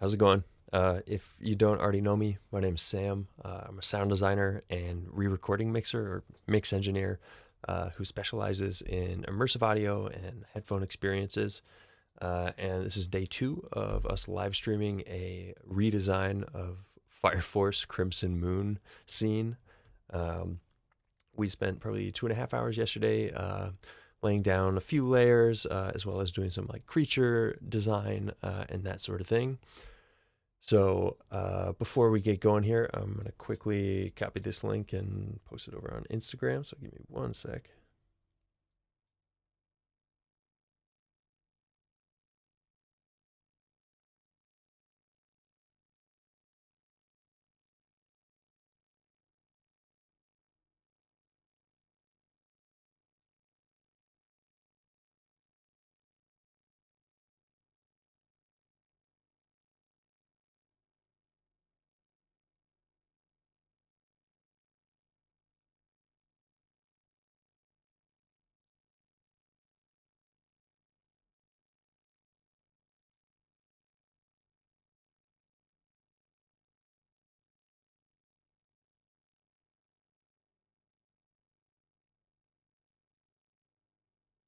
How's it going? If you don't already know me, my name's Sam. I'm a sound designer and re-recording mixer or mix engineer who specializes in immersive audio and headphone experiences. And this is day two of us live streaming a redesign of Fire Force Crimson Moon scene. Um, we spent probably 2.5 hours yesterday laying down a few layers as well as doing some like creature design and that sort of thing. So before we get going here, I'm going to quickly copy this link and post it over on Instagram. So give me one sec.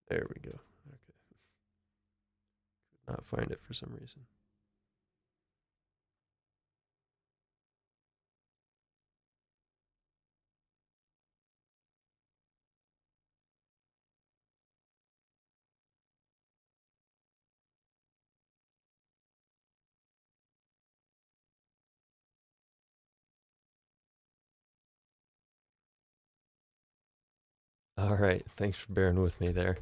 There we go. Okay. Could not find it for some reason. All right. Thanks for bearing with me there.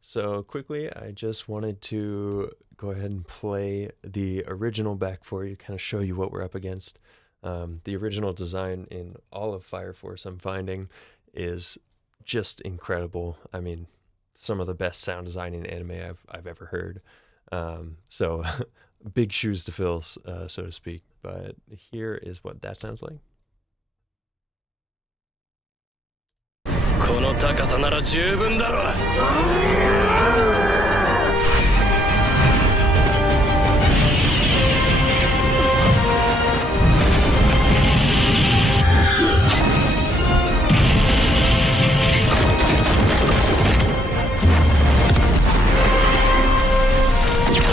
So quickly, I just wanted to go ahead and play the original back for you, kind of show you what we're up against. The original design in all of Fire Force I'm finding is just incredible. I mean, some of the best sound design in anime I've ever heard. So big shoes to fill, so to speak. But here is what that sounds like. この高さなら十分だろう。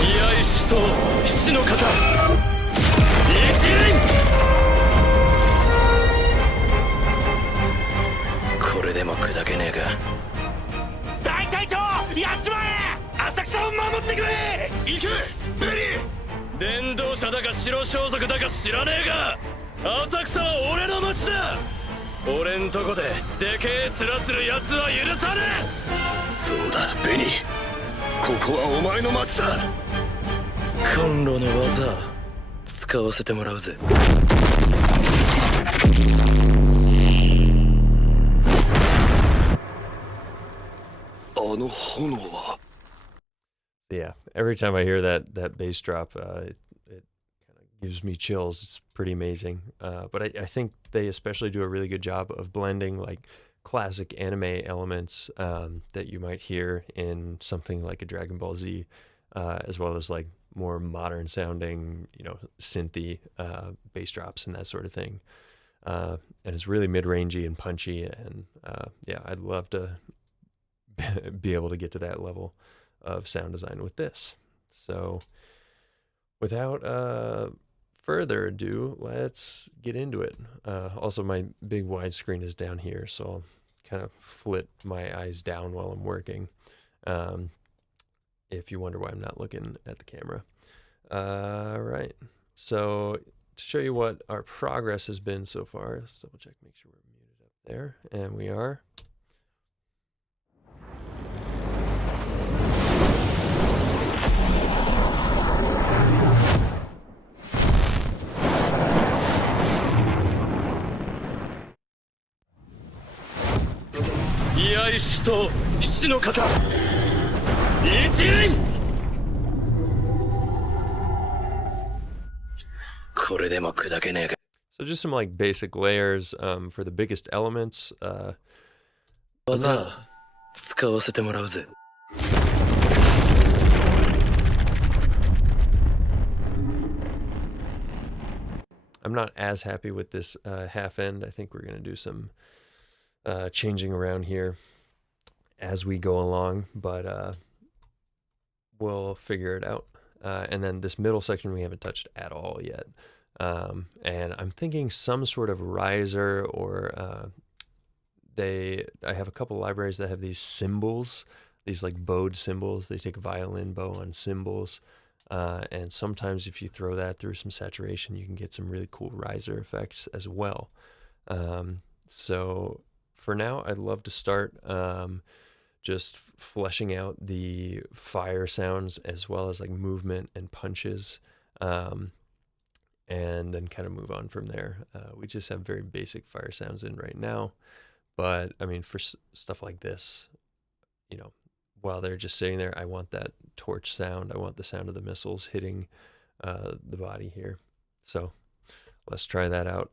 居合主と七の型一輪。これでも砕けねえか。大隊長やっちまえ。浅草を守ってくれ。行けベリー。伝道者だか白装束だか知らねえが浅草は俺の町だ。俺んとこででけえ面する奴は許さねえ。そうだベニー、ここはお前の町だ。コンロの技使わせてもらうぜ。Yeah, every time I hear that bass drop, it kind of gives me chills. It's pretty amazing. But I think they especially do a really good job of blending like classic anime elements that you might hear in something like a Dragon Ball Z, as well as like more modern sounding, synthy bass drops and that sort of thing. And it's really mid-rangey and punchy. And yeah, I'd love to be able to get to that level of sound design with this. So without further ado, let's get into it. Also, my big widescreen is down here, so I'll kind of flip my eyes down while I'm working. If you wonder why I'm not looking at the camera. Right. So to show you what our progress has been so far, let's double check, make sure we're muted up there. And we are. So just some like basic layers for the biggest elements. 技使わせてもらうぜ。not as happy with this half end. I think we're going to do some changing around here as we go along, but we'll figure it out. And then this middle section we haven't touched at all yet. And I'm thinking some sort of riser, or I have a couple libraries that have these cymbals, these like bowed cymbals. They take a violin bow on cymbals. And sometimes if you throw that through some saturation, you can get some really cool riser effects as well. So for now, I'd love to start just fleshing out the fire sounds as well as like movement and punches, and then kind of move on from there. We just have very basic fire sounds in right now, but I mean, for stuff like this, you know, while they're just sitting there, I want that torch sound. I want the sound of the missiles hitting the body here. So let's try that out.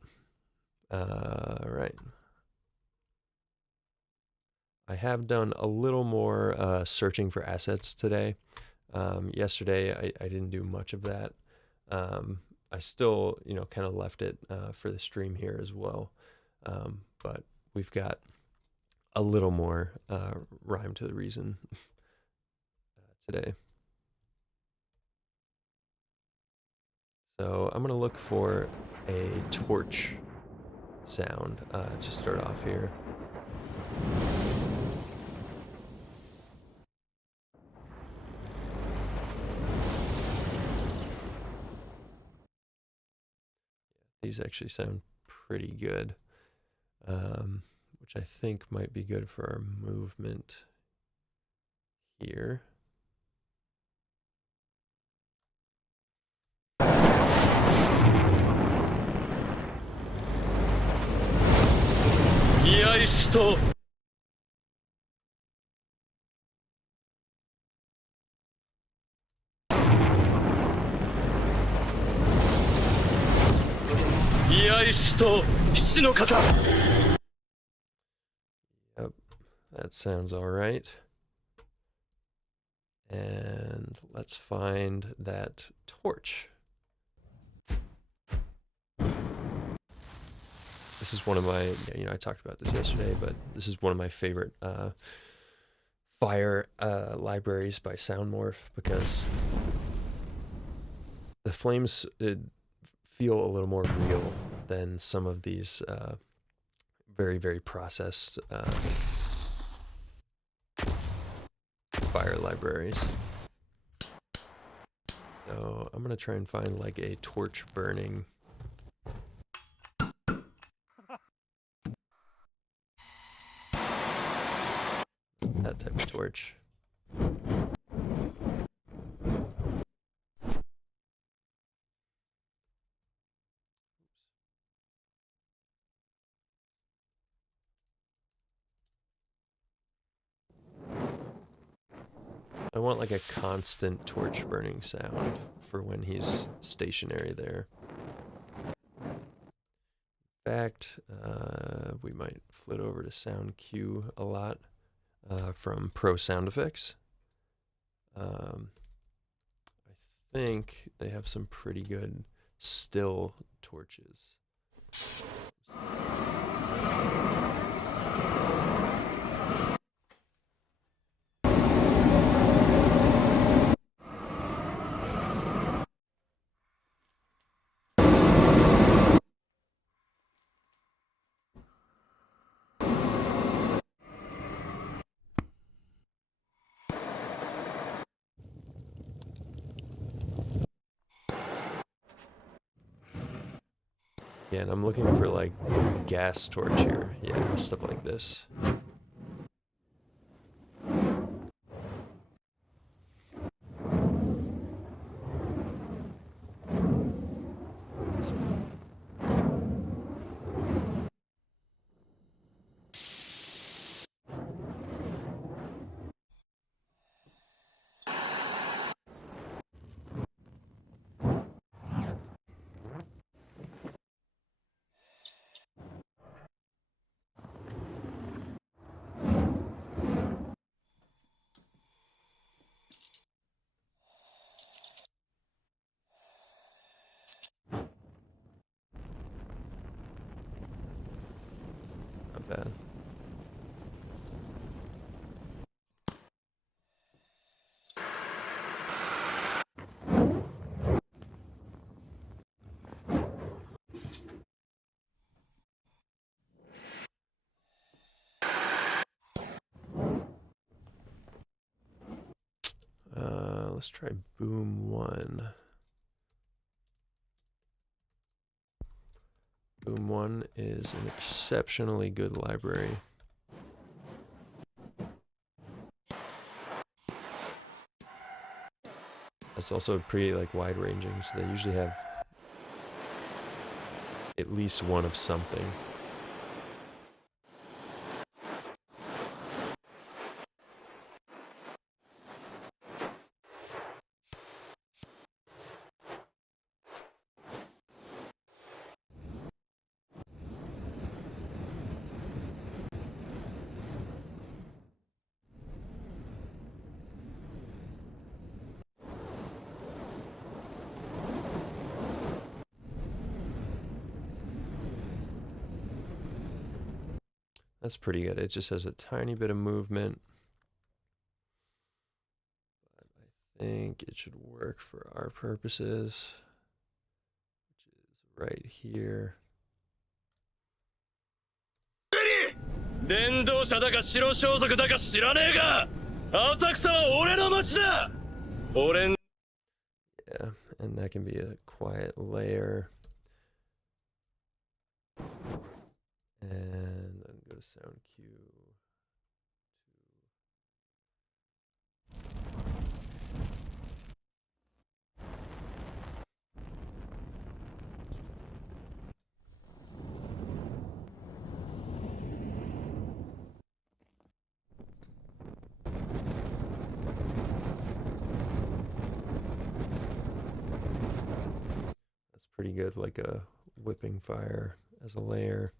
All right. I have done a little more searching for assets today. Yesterday, I didn't do much of that. I still, you know, kind of left it for the stream here as well. But we've got a little more rhyme to the reason today. So I'm going to look for a torch sound to start off here. These actually sound pretty good, which I think might be good for our movement here. Yep, that sounds all right. And let's find that torch. This is one of my, you know, I talked about this yesterday, but this is one of my favorite fire libraries by Soundmorph, because the flames feel a little more real than some of these very, very processed fire libraries. So I'm gonna try and find like a torch burning. That type of torch. I want like a constant torch burning sound for when he's stationary there. In fact, we might flit over to SoundQ a lot from Pro Sound Effects. I think they have some pretty good still torches. Yeah, and I'm looking for like gas torch here. Yeah, stuff like this. Let's try Boom 1. Boom 1 is an exceptionally good library. It's also pretty like wide ranging, so they usually have at least one of something. That's pretty good. It just has a tiny bit of movement. But I think it should work for our purposes, which is right here. 伝道者だか白装束だか知らねえが、浅草は俺の街だ。俺ん Yeah, and that can be a quiet layer. And then go to sound cue. That's pretty good, like a whipping fire as a layer.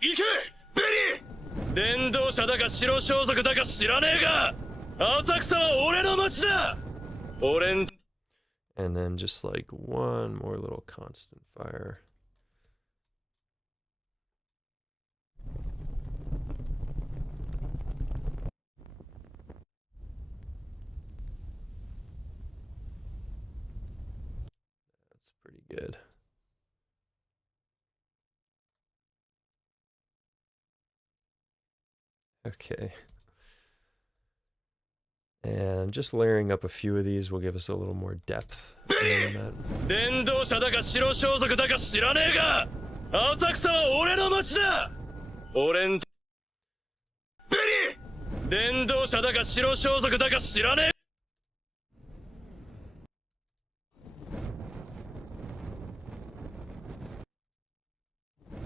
行けベリー伝道者だか白装束だか知らねえが浅草は俺の街だ俺ん And then just like one more little constant fire. That's pretty good. Okay. And just layering up a few of these will give us a little more depth. 伝道者だか白装束だか知らねえが浅草は俺の街だ俺んベリー伝道者だか白装束だか知らねえ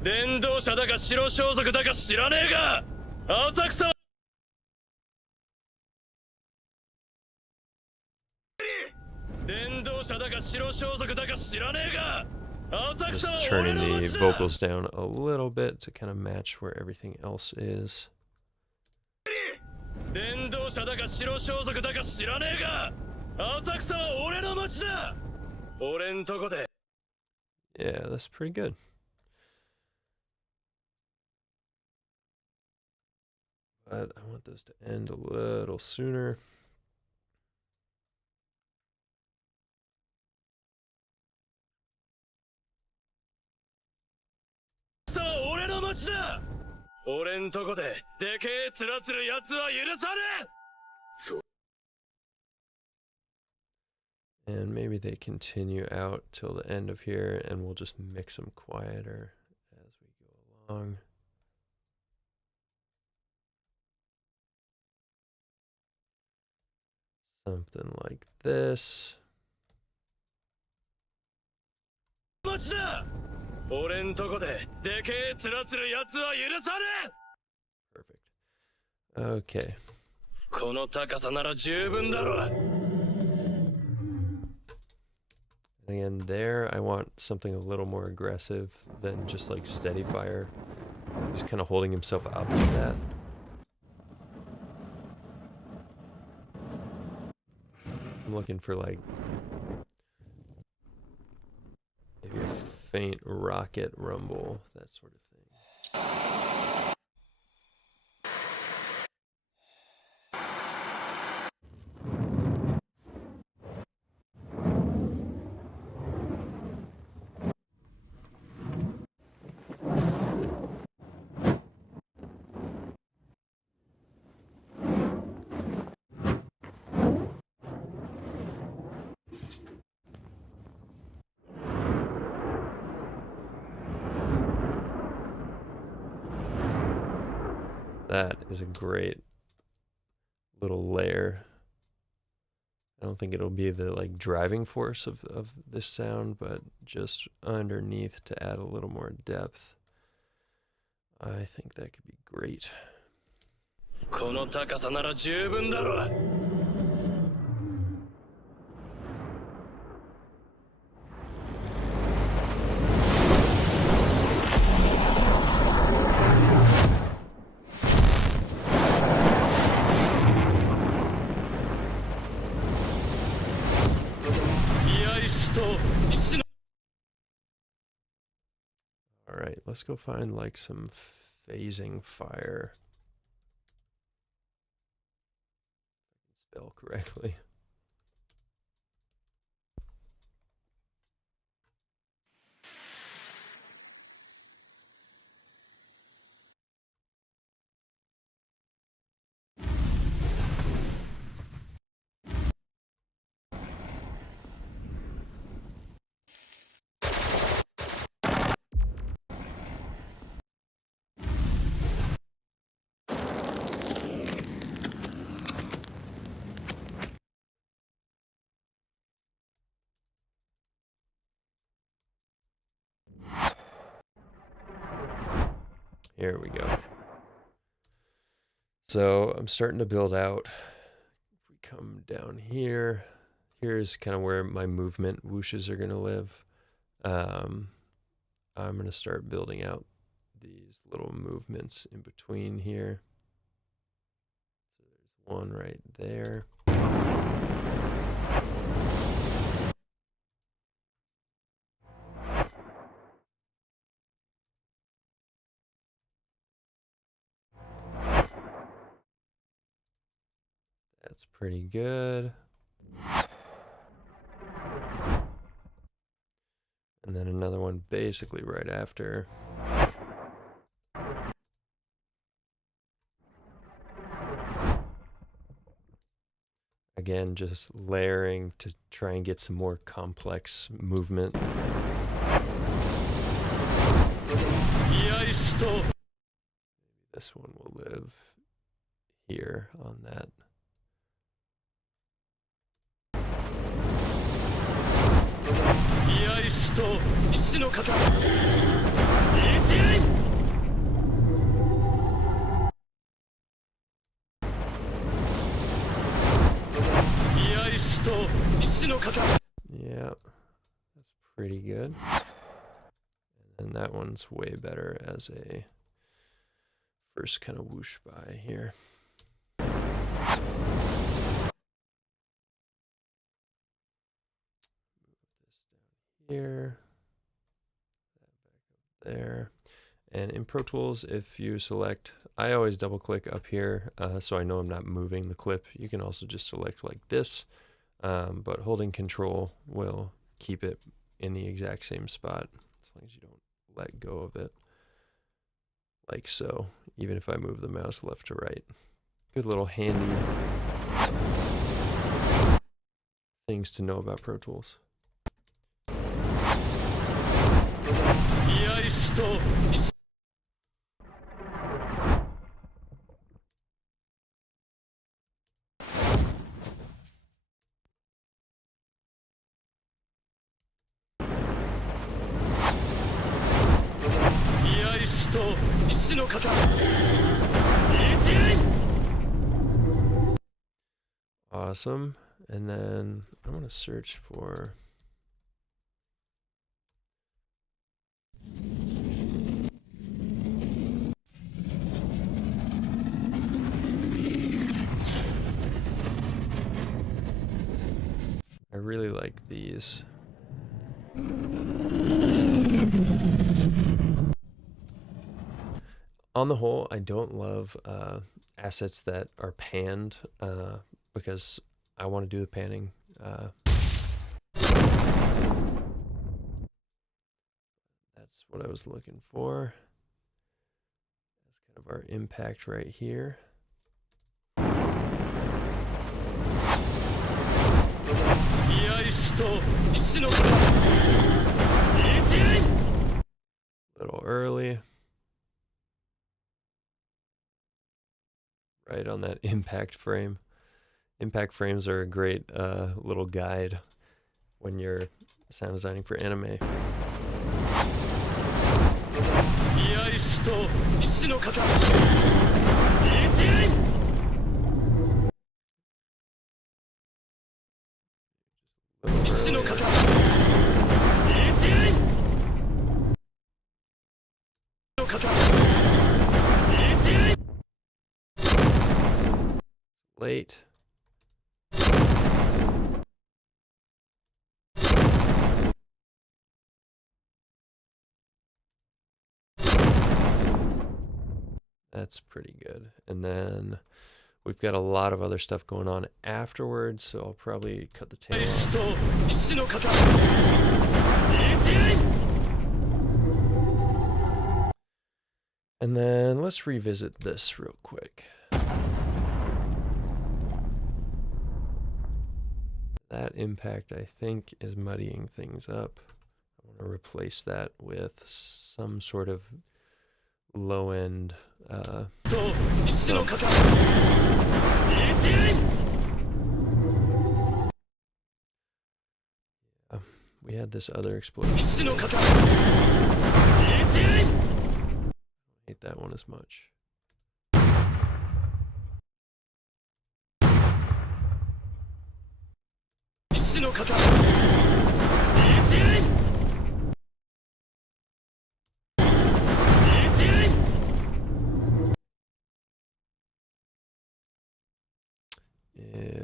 伝道者だか白装束だか知らねえが浅草は Just turning the vocals down a little bit to kind of match where everything else is. Yeah, that's pretty good. But I want this to end a little sooner. And maybe they continue out till the end of here, and we'll just mix them quieter as we go along. Something like this. Perfect. Okay. Again, there I want something a little more aggressive than just like steady fire. He's kind of holding himself up to that. I'm looking for like maybe a faint rocket rumble, that sort of thing. That is a great little layer. I don't think it'll be the like driving force of this sound, but just underneath to add a little more depth. I think that could be great. この高さなら十分だろう。All right, let's go find like some phasing fire. Spell correctly. Here we go. So I'm starting to build out. If we come down here, here's kind of where my movement whooshes are going to live. I'm going to start building out these little movements in between here. So there's one right there. That's pretty good. And then another one basically right after. Again, just layering to try and get some more complex movement. Maybe this one will live here on that. Yeah, that's pretty good. And that one's way better as a first kind of whoosh by here. Here, that back up there. And in Pro Tools, if you select, I always double click up here so I know I'm not moving the clip. You can also just select like this, but holding Control will keep it in the exact same spot as long as you don't let go of it. Like so, even if I move the mouse left to right. Good little handy things to know about Pro Tools. Awesome. And then I'm going to search for I really like these. On the whole, I don't love assets that are panned because I want to do the panning. That's what I was looking for. That's kind of our impact right here. Little early. right on that impact frame. Impact frames are a great little guide when you're sound designing for anime. Late. That's pretty good. And then we've got a lot of other stuff going on afterwards, so I'll probably cut the tail off. And then let's revisit this real quick. That impact, I think, is muddying things up. I want to replace that with some sort of low-end we had this other explosion. I don't hate that one as much.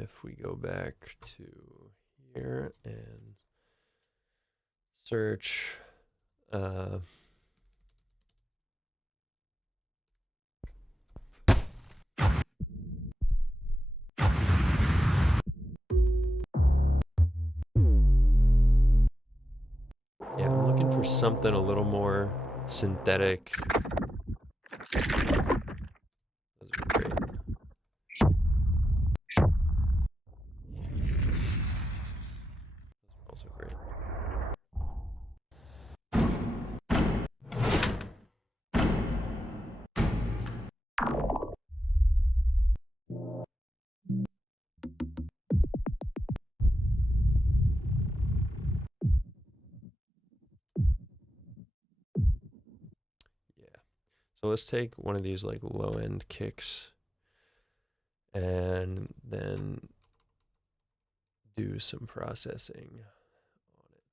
If we go back to here and search yeah, I'm looking for something a little more synthetic. Those are great. Those are also great. So let's take one of these like low end kicks and then do some processing on it.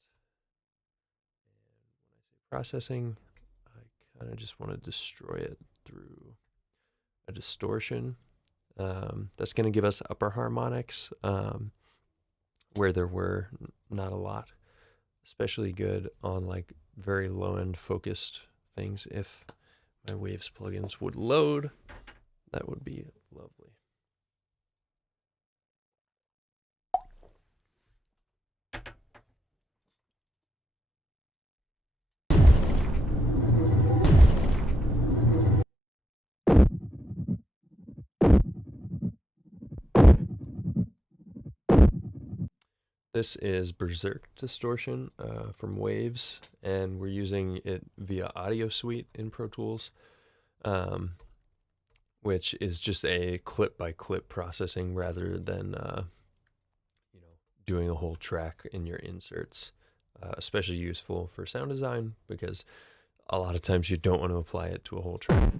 And when I say processing, I kind of just want to destroy it through a distortion. That's going to give us upper harmonics where there were not a lot, especially good on like very low end focused things. If my Waves plugins would load, that would be lovely. This is Berserk Distortion from Waves, and we're using it via Audio Suite in Pro Tools, which is just a clip-by-clip processing rather than doing a whole track in your inserts. Especially useful for sound design because a lot of times you don't want to apply it to a whole track.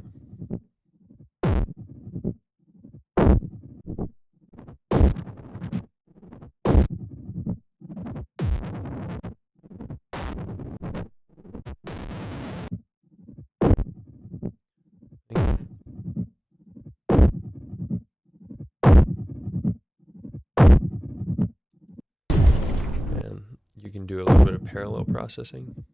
You can do a little bit of parallel processing.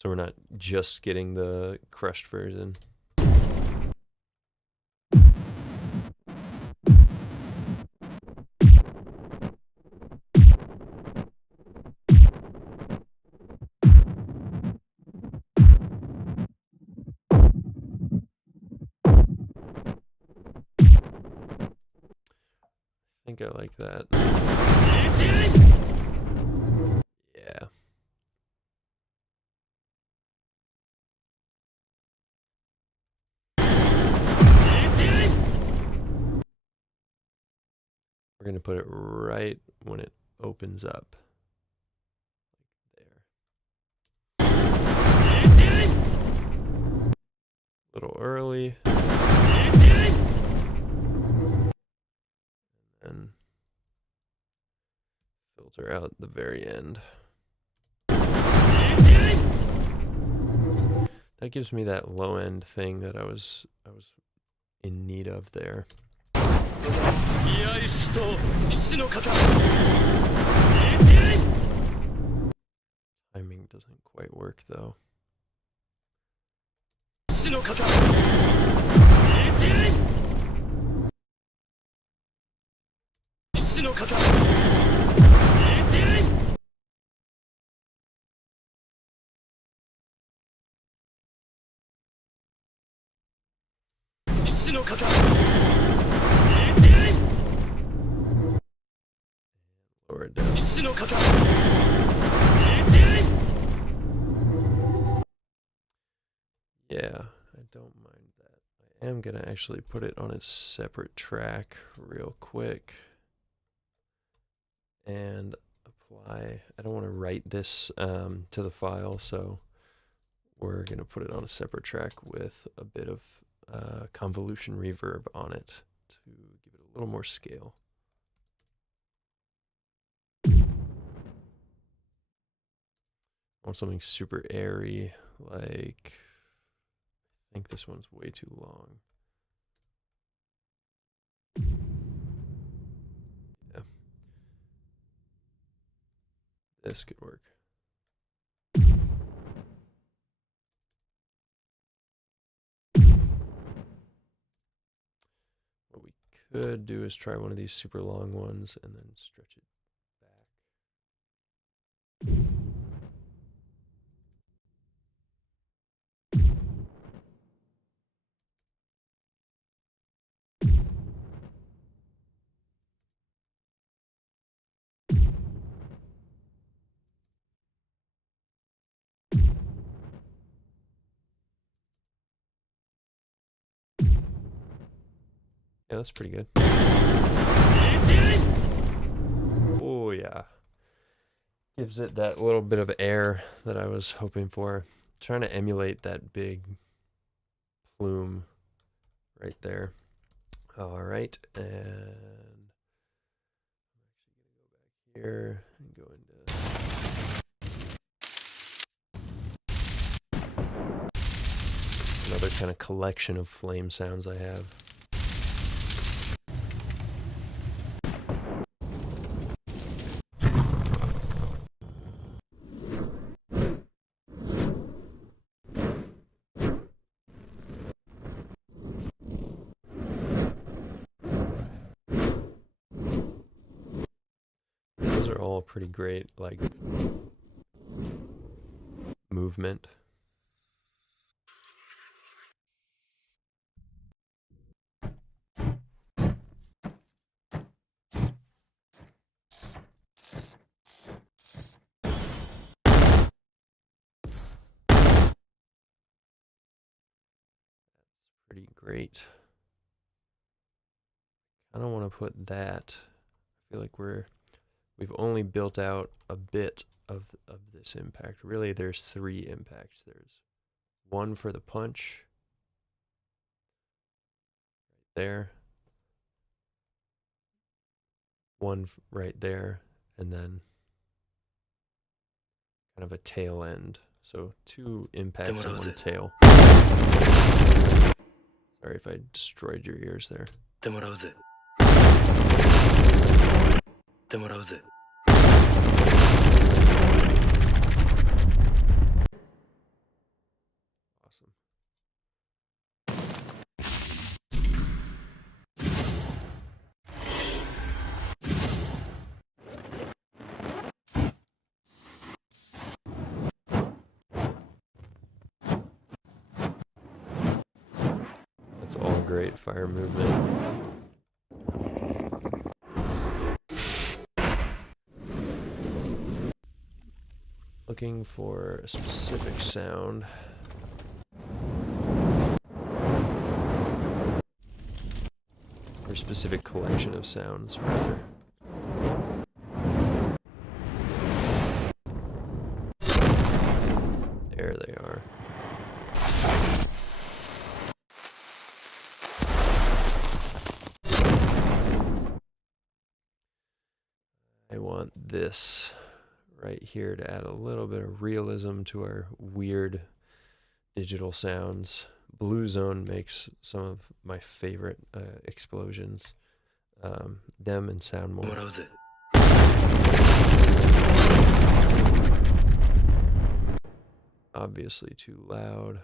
So we're not just getting the crushed version. I think I like that. We're going to put it right when it opens up. There. A little early. And filter out the very end. That gives me that low end thing that I was in need of there. Timing doesn't quite work though. Lower it down. Yeah, I don't mind that. I am gonna actually put it on its separate track real quick and apply. I don't want to write this to the file, so we're gonna put it on a separate track with a bit of convolution reverb on it to give it a little more scale. I want something super airy, like I think this one's way too long. Yeah. This could work. What we could do is try one of these super long ones and then stretch it back. Yeah, that's pretty good. Oh yeah. Gives it that little bit of air that I was hoping for. Trying to emulate that big plume right there. All right, and I'm actually gonna go back here and go into another kind of collection of flame sounds I have. Those are all pretty great, like, movement. Pretty great. I don't want to put that. I feel like we've only built out a bit of this impact. Really, there's 3 impacts. There's one for the punch right there, one right there, and then kind of a tail end. So 2 impacts and 1 tail. Sorry if I destroyed your ears there. Awesome. That's all great fire movement. Looking for a specific sound. Or a specific collection of sounds, rather. There they are. I want this right here to add a little bit of realism to our weird digital sounds. Blue Zone makes some of my favorite explosions. Them and Sound More. Obviously too loud.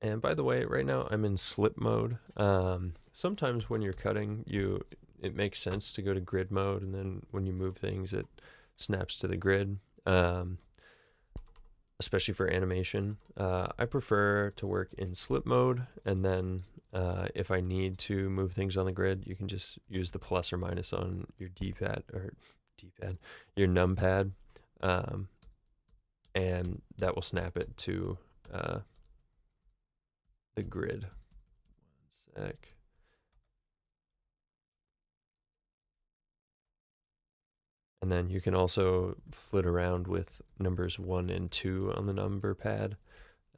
And by the way, right now I'm in slip mode. Sometimes when you're cutting, it makes sense to go to grid mode, and then when you move things, it snaps to the grid. Especially for animation, I prefer to work in slip mode, and then if I need to move things on the grid, you can just use the plus or minus on your your numpad, and that will snap it to the grid. One sec. And then you can also flit around with numbers 1 and 2 on the number pad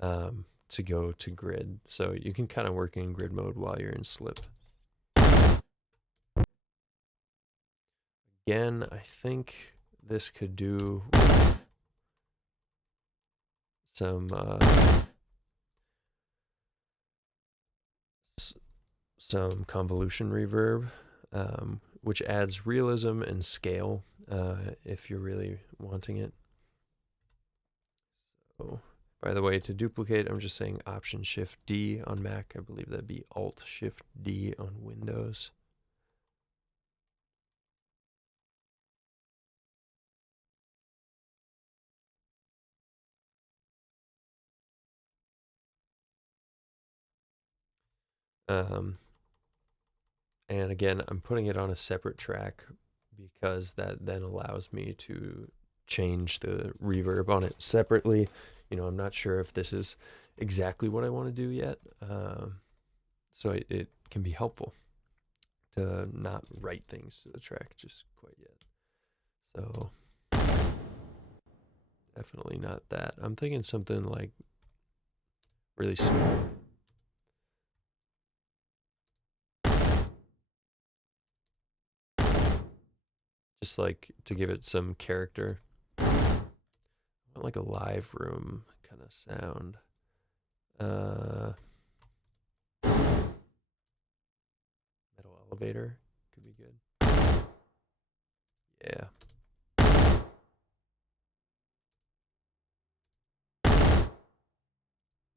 to go to grid. So you can kind of work in grid mode while you're in slip. Again, I think this could do some convolution reverb, which adds realism and scale if you're really wanting it. So, by the way, to duplicate, I'm just saying Option Shift D on Mac. I believe that'd be Alt Shift D on Windows. And again, I'm putting it on a separate track because that then allows me to change the reverb on it separately. You know, I'm not sure if this is exactly what I want to do yet. So it can be helpful to not write things to the track just quite yet. So definitely not that. I'm thinking something like really small. Just like to give it some character. I want like a live room kind of sound. Metal elevator could be good. Yeah.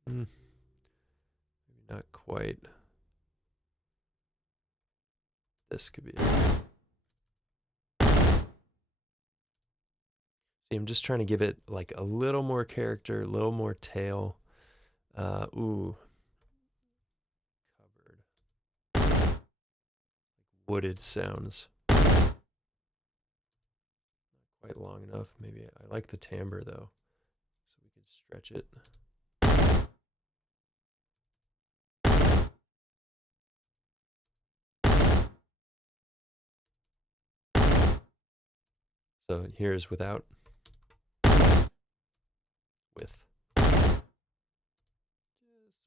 Maybe not quite. This could be it. See, I'm just trying to give it like a little more character, a little more tail. Ooh. Covered. Like wooded sounds. Not quite long enough. Maybe I like the timbre though. So we could stretch it. So here's without. With. Just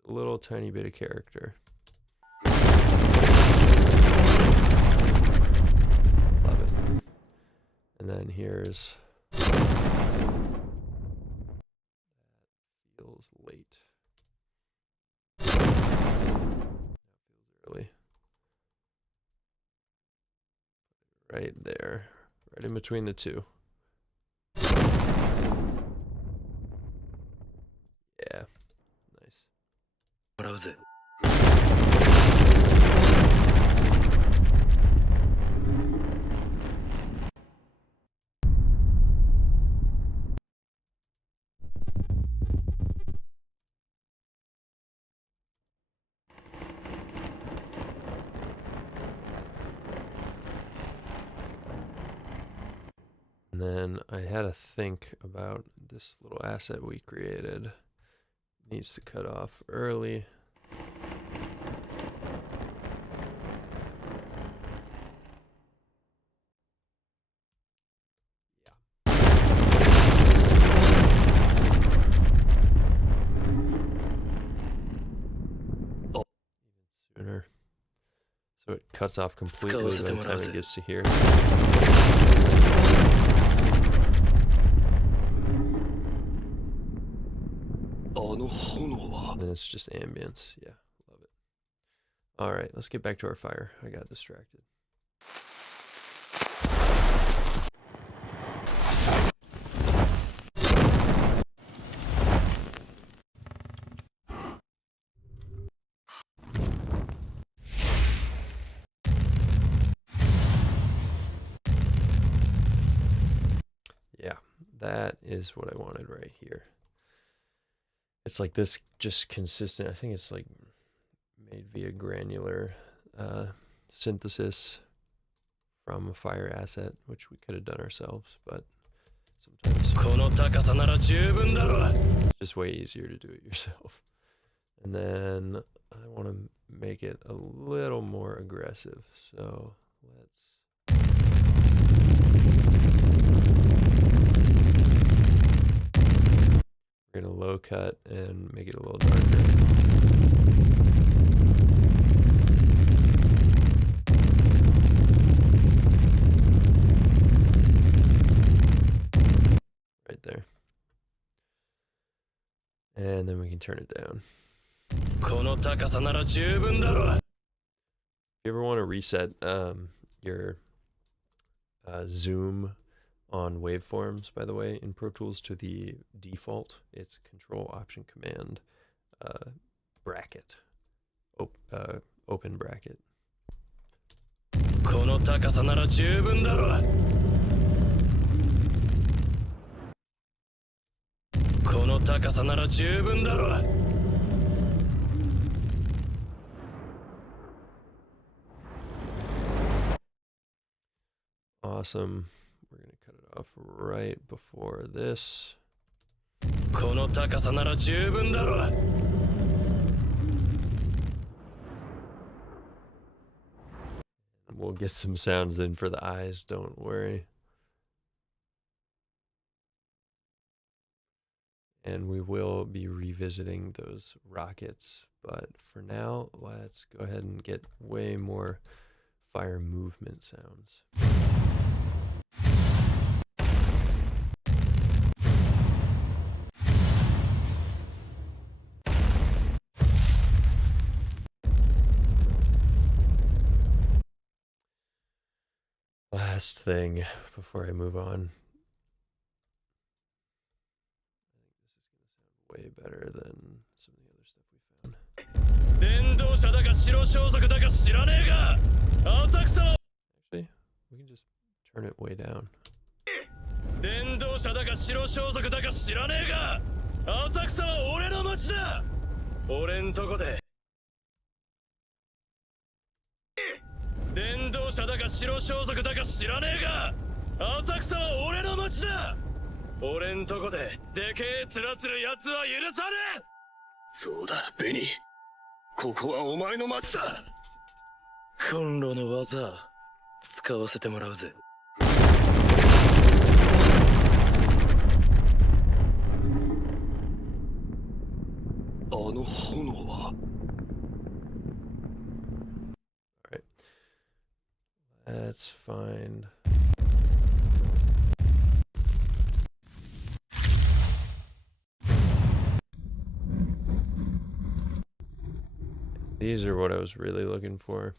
a little tiny bit of character. Love it. And then here's. That feels late. That feels early. Right there. Right in between the two. Yeah. Nice. And then I had to think about this little asset we created. Needs to cut off early. burner. So it cuts off completely by the time it gets to here. And then it's just ambience. Yeah, love it. All right, let's get back to our fire. I got distracted. Yeah, that is what I wanted right here. It's like this, just consistent. I think it's like made via granular synthesis from a fire asset, which we could have done ourselves, but sometimes it's just way easier to do it yourself. And then I want to make it a little more aggressive, so we're gonna low cut and make it a little darker. Right there. And then we can turn it down. If you ever want to reset your zoom on waveforms, by the way, in Pro Tools to the default, it's Control Option Command bracket, open bracket. Awesome. We're gonna cut it off right before this. We'll get some sounds in for the eyes, don't worry. And we will be revisiting those rockets, but for now, let's go ahead and get way more fire movement sounds. Last thing before I move on. I think this is going to sound way better than some of the other stuff we found. Actually, we can just turn it way down. Alright. Let's find... These are what I was really looking for.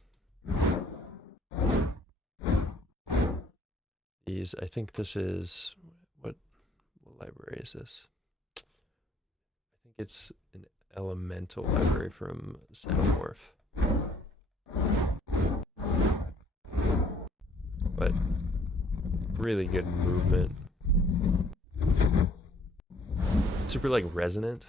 These, I think this is, what library is this? I think it's an elemental library from Soundmorph. But really good movement. Super like resonant.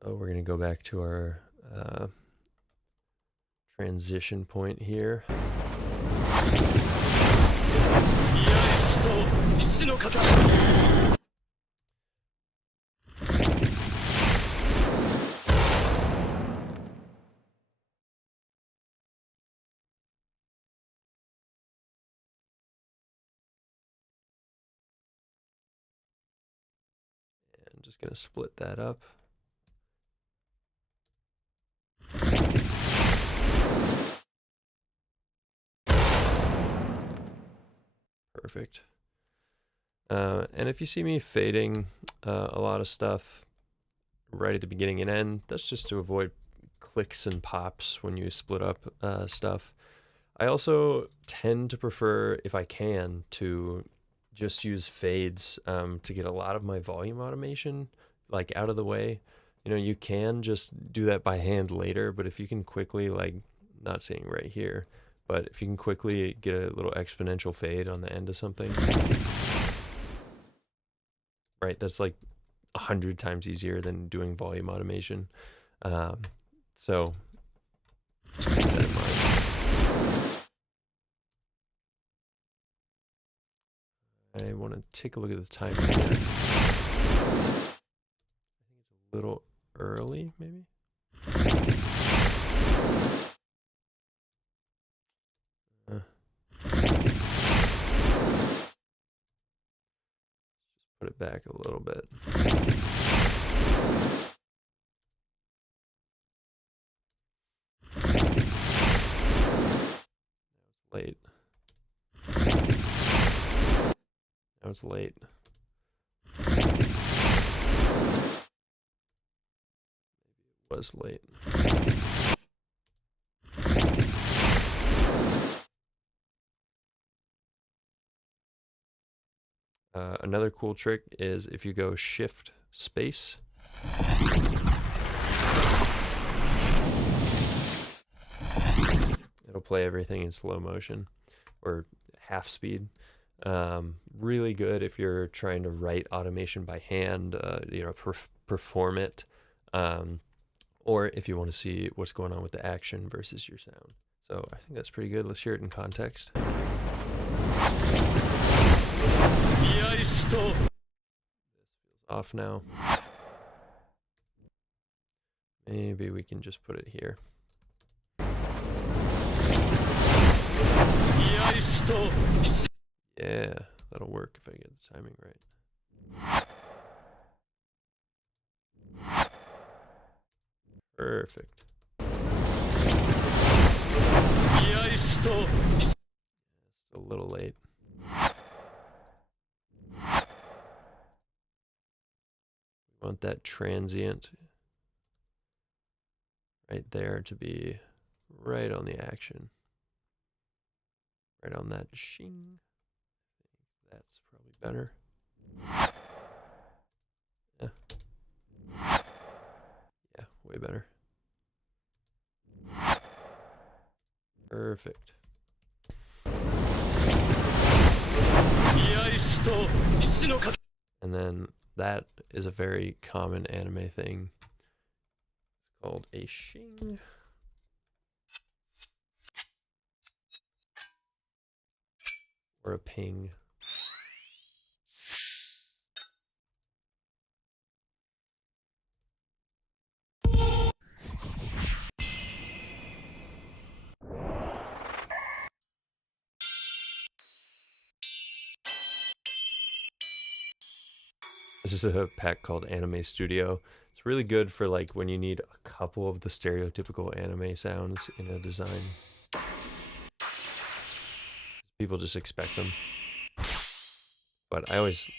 So we're going to go back to our transition point here. just going to split that up. Perfect. And if you see me fading a lot of stuff right at the beginning and end, that's just to avoid clicks and pops when you split up stuff. I also tend to prefer, if I can, to just use fades to get a lot of my volume automation like out of the way. You know, you can just do that by hand later, but if you can quickly, like, not seeing right here, but if you can quickly get a little exponential fade on the end of something, right, that's like 100 times easier than doing volume automation. So just keep that in mind. I want to take a look at the time here. I think it's a little early, maybe. Just put it back a little bit. Late. Now it's late. Maybe it was late. Another cool trick is if you go shift space. It'll play everything in slow motion or half speed. Really good if you're trying to write automation by hand, you know, perform it, or if you want to see what's going on with the action versus your sound. So I think that's pretty good. Let's hear it in context. This feels off now. Maybe we can just put it here. Yeah, that'll work if I get the timing right. Perfect. It's a little late. We want that transient right there to be right on the action. Right on that shing. I think that's probably better. Yeah, way better. Perfect. And then that is a very common anime thing. It's called a shing. Or a ping. This is a pack called Anime Studio. It's really good for like when you need a couple of the stereotypical anime sounds in a design. People just expect them. But I always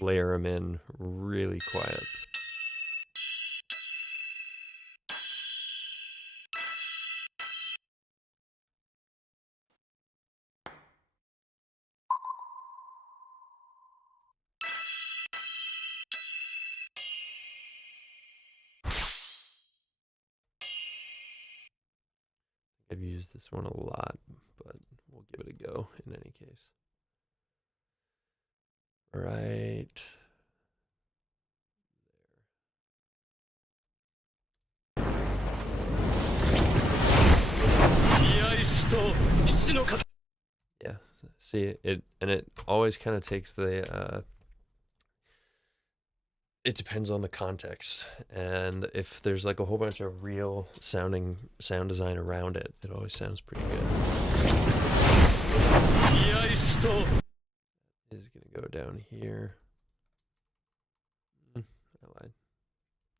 layer them in really quiet. I've used this one a lot, but we'll give it a go in any case. All right. Yeah, see it, and it always kind of takes the it depends on the context, and if there's like a whole bunch of real sounding sound design around it, it always sounds pretty good. Is gonna go down here.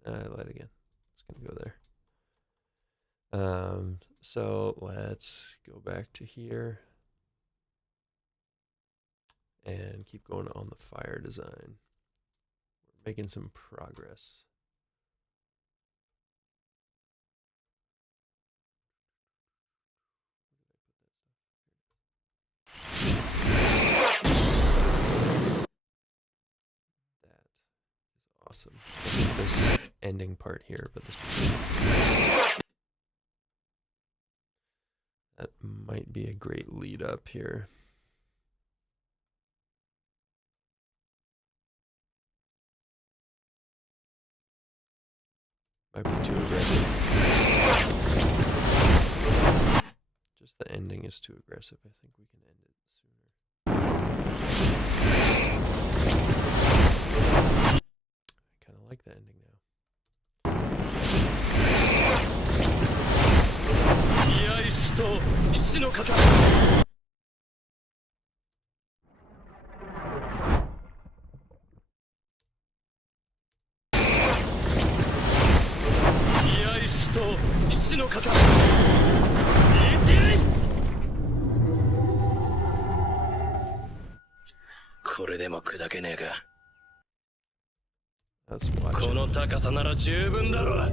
Light again. It's gonna go there. So let's go back to here and keep going on the fire design. We're making some progress. That is awesome. This ending part here, but that might be a great lead up here. Might be too aggressive. Just the ending is too aggressive. I think we can end it sooner. I kind of like the ending now. 居合士と騎士の方。居合士と騎士の方。一塁。これでも砕けねえか。 Let's watch こ it. の高さなら十分だろう。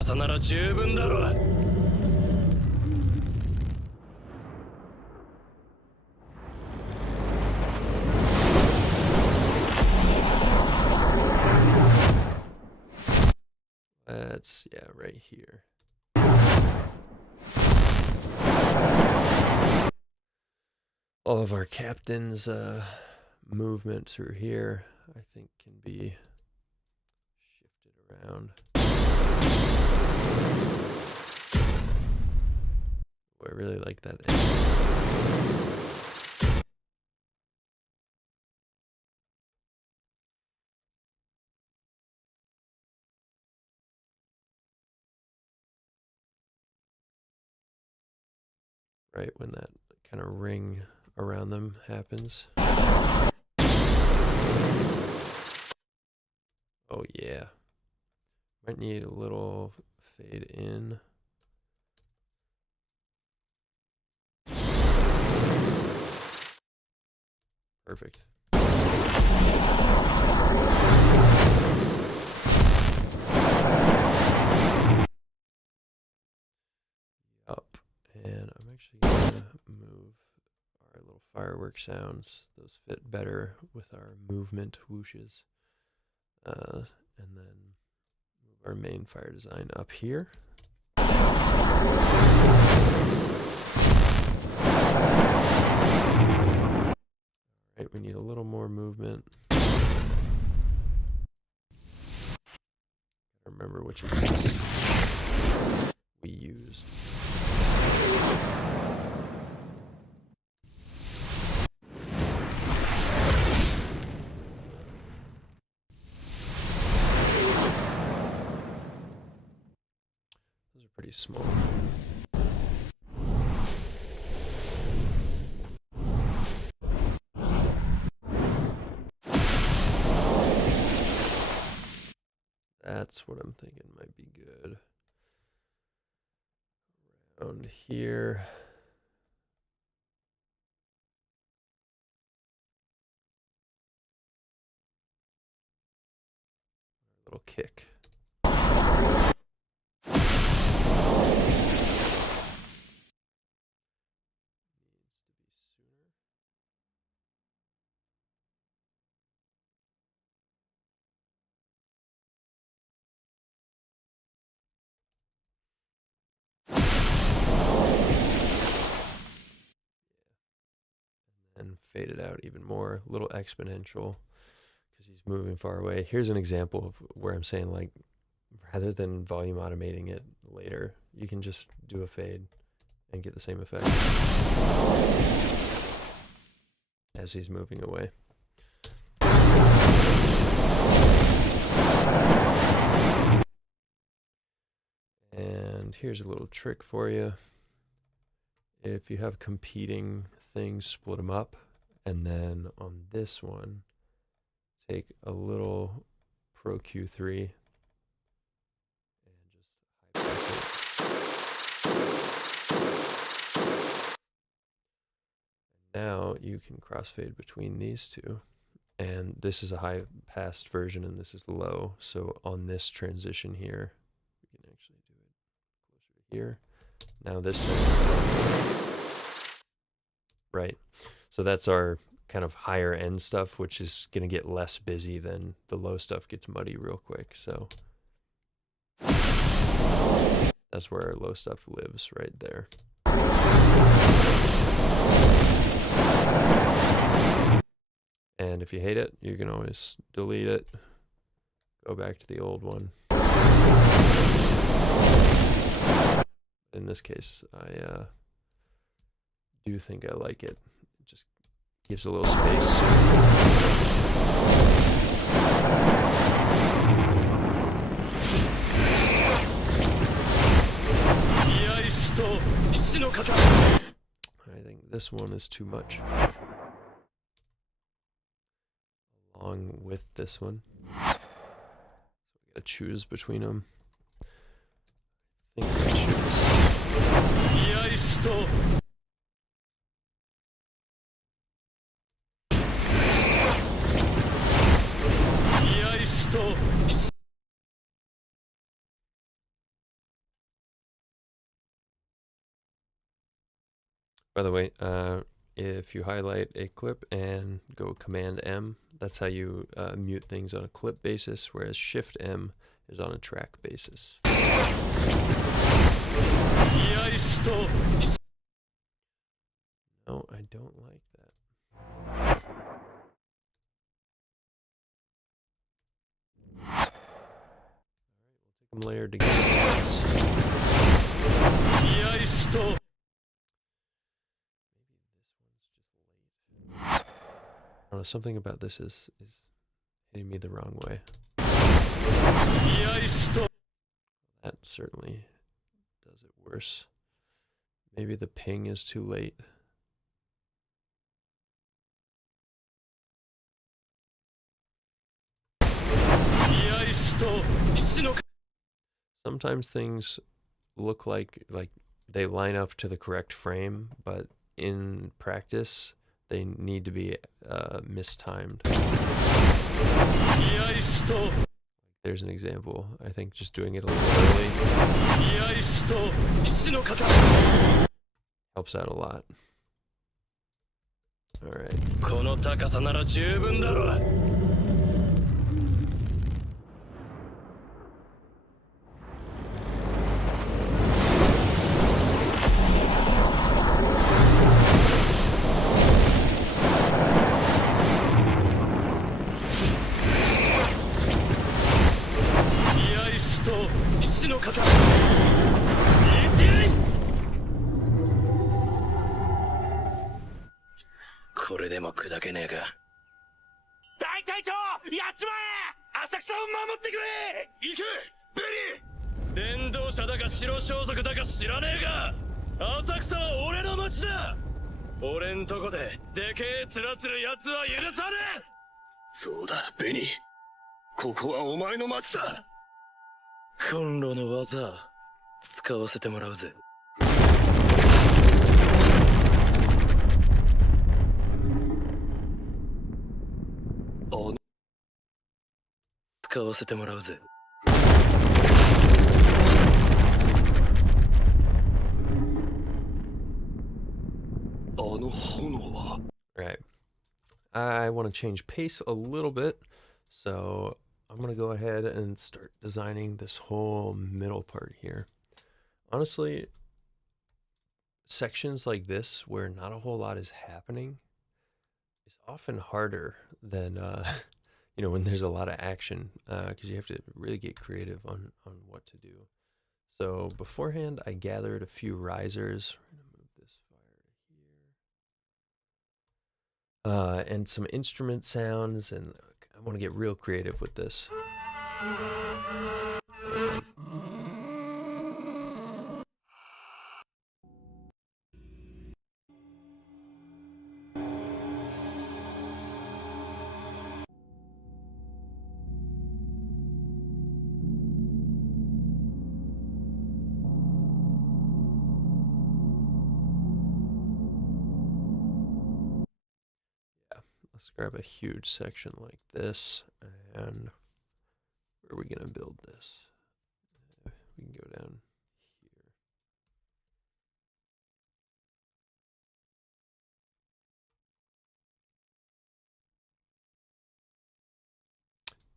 高さなら十分だろう。 Let's, yeah, right here. All of our captains' movement through here, I think, can be shifted around. I really like that end. Right when that kind of ring around them happens. Oh yeah. Might need a little fade in. Perfect. Up. And I'm actually gonna move our little firework sounds. Those fit better with our movement whooshes. And then move our main fire design up here. Alright, we need a little more movement. Gotta remember which of these we used. Those are pretty small. That's what I'm thinking might be good. Around here. Little kick. And fade it out even more, a little exponential, because he's moving far away. Here's an example of where I'm saying, like, rather than volume automating it later, you can just do a fade and get the same effect as he's moving away. And here's a little trick for you. if you have competing things, split them up. And then on this one, take a little Pro Q3 and just high pass it. Now you can crossfade between these two. And this is a high passed version and this is low. So on this transition here, we can actually do it closer to here. Now this is right. So that's our kind of higher end stuff, which is going to get less busy than the low stuff gets muddy real quick. So that's where our low stuff lives right there. And if you hate it, you can always delete it, go back to the old one. In this case, I do think I like it. It just gives a little space. I think this one is too much. Along with this one. So we gotta choose between them. I think we choose. By the way, if you highlight a clip and go Command M, that's how you mute things on a clip basis, whereas Shift M is on a track basis. No, I don't like that. Alright, we'll take them layered together. I don't know, something about this is hitting me the wrong way. That certainly does it worse. Maybe the ping is too late. Sometimes things look like they line up to the correct frame, but in practice they need to be mistimed. There's an example. I think just doing it a little early helps out a lot. All right. Right. I want to change pace a little bit, so I'm going to go ahead and start designing this whole middle part here. Honestly, sections like this where not a whole lot is happening is often harder than you know, when there's a lot of action, because you have to really get creative on what to do. So beforehand, I gathered a few risers. We're gonna move this fire here, and some instrument sounds, and I want to get real creative with this. Let's grab a huge section like this, and where are we gonna build this? We can go down here.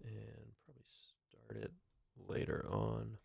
And probably start it later on.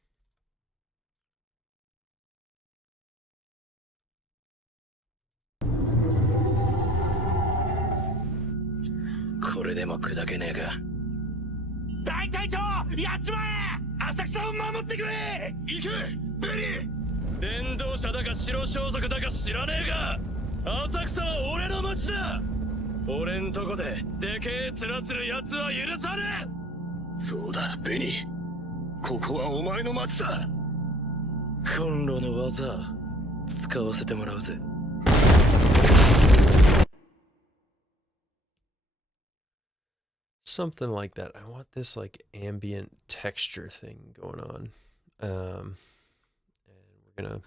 Something like that. I want this like ambient texture thing going on. And we're gonna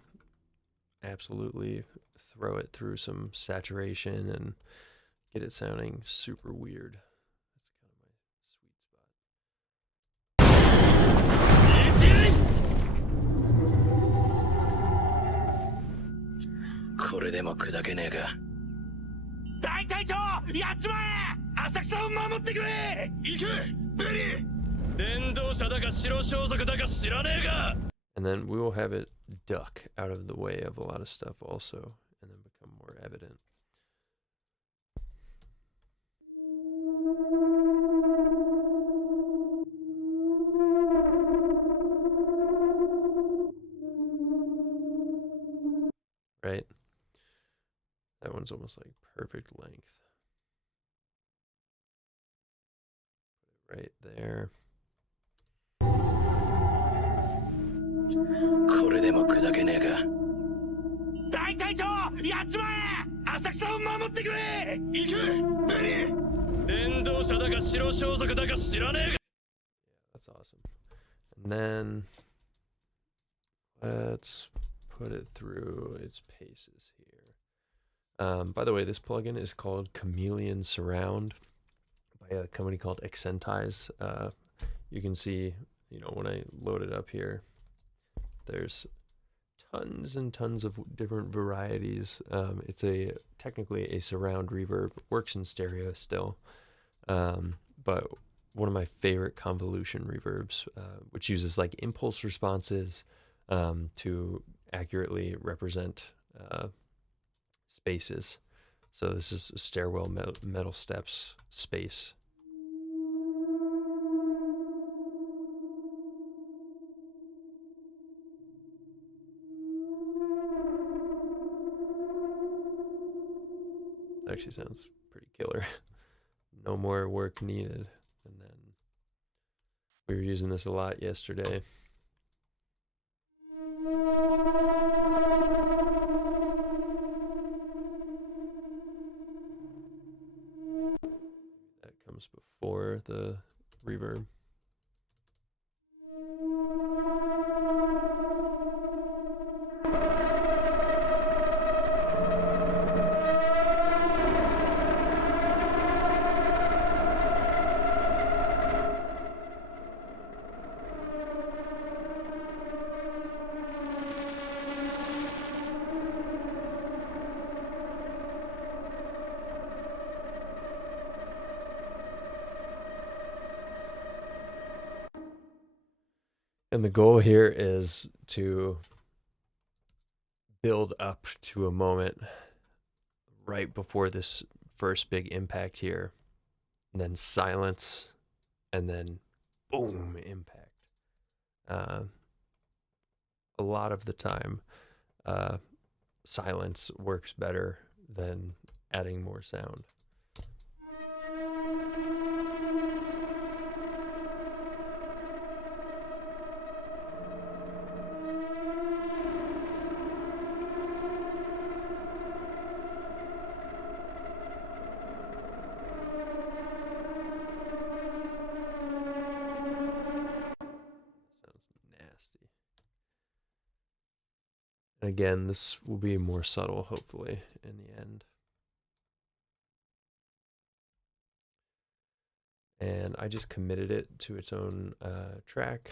absolutely throw it through some saturation and get it sounding super weird. That's kind of my sweet spot. これでも砕けねえか。大隊長、やっちまえ！浅草を守ってくれ！行け、ベリー！伝道者だか白装束だか知らねえが。 And then we will have it duck out of the way of a lot of stuff also, and then become more evident. Right? That one's almost like perfect length. Put it right there. これでも砕けねえか。大隊長、やっちまえ！浅草を守ってくれ！行け、ベリー！伝道者だか白装束だか知らねえが。 That's awesome. And then let's put it through its paces here. By the way, this plugin is called Chameleon Surround by a company called Accentize. You can see, when I load it up here, there's tons and tons of different varieties. It's technically a surround reverb, works in stereo still, but one of my favorite convolution reverbs, which uses like impulse responses to accurately represent spaces. So this is a stairwell metal steps space. Actually sounds pretty killer. No more work needed. And then we were using this a lot yesterday. That comes before the reverb. And the goal here is to build up to a moment right before this first big impact here, and then silence, and then boom, impact. A lot of the time, silence works better than adding more sound. Again, this will be more subtle, hopefully, in the end. And I just committed it to its own track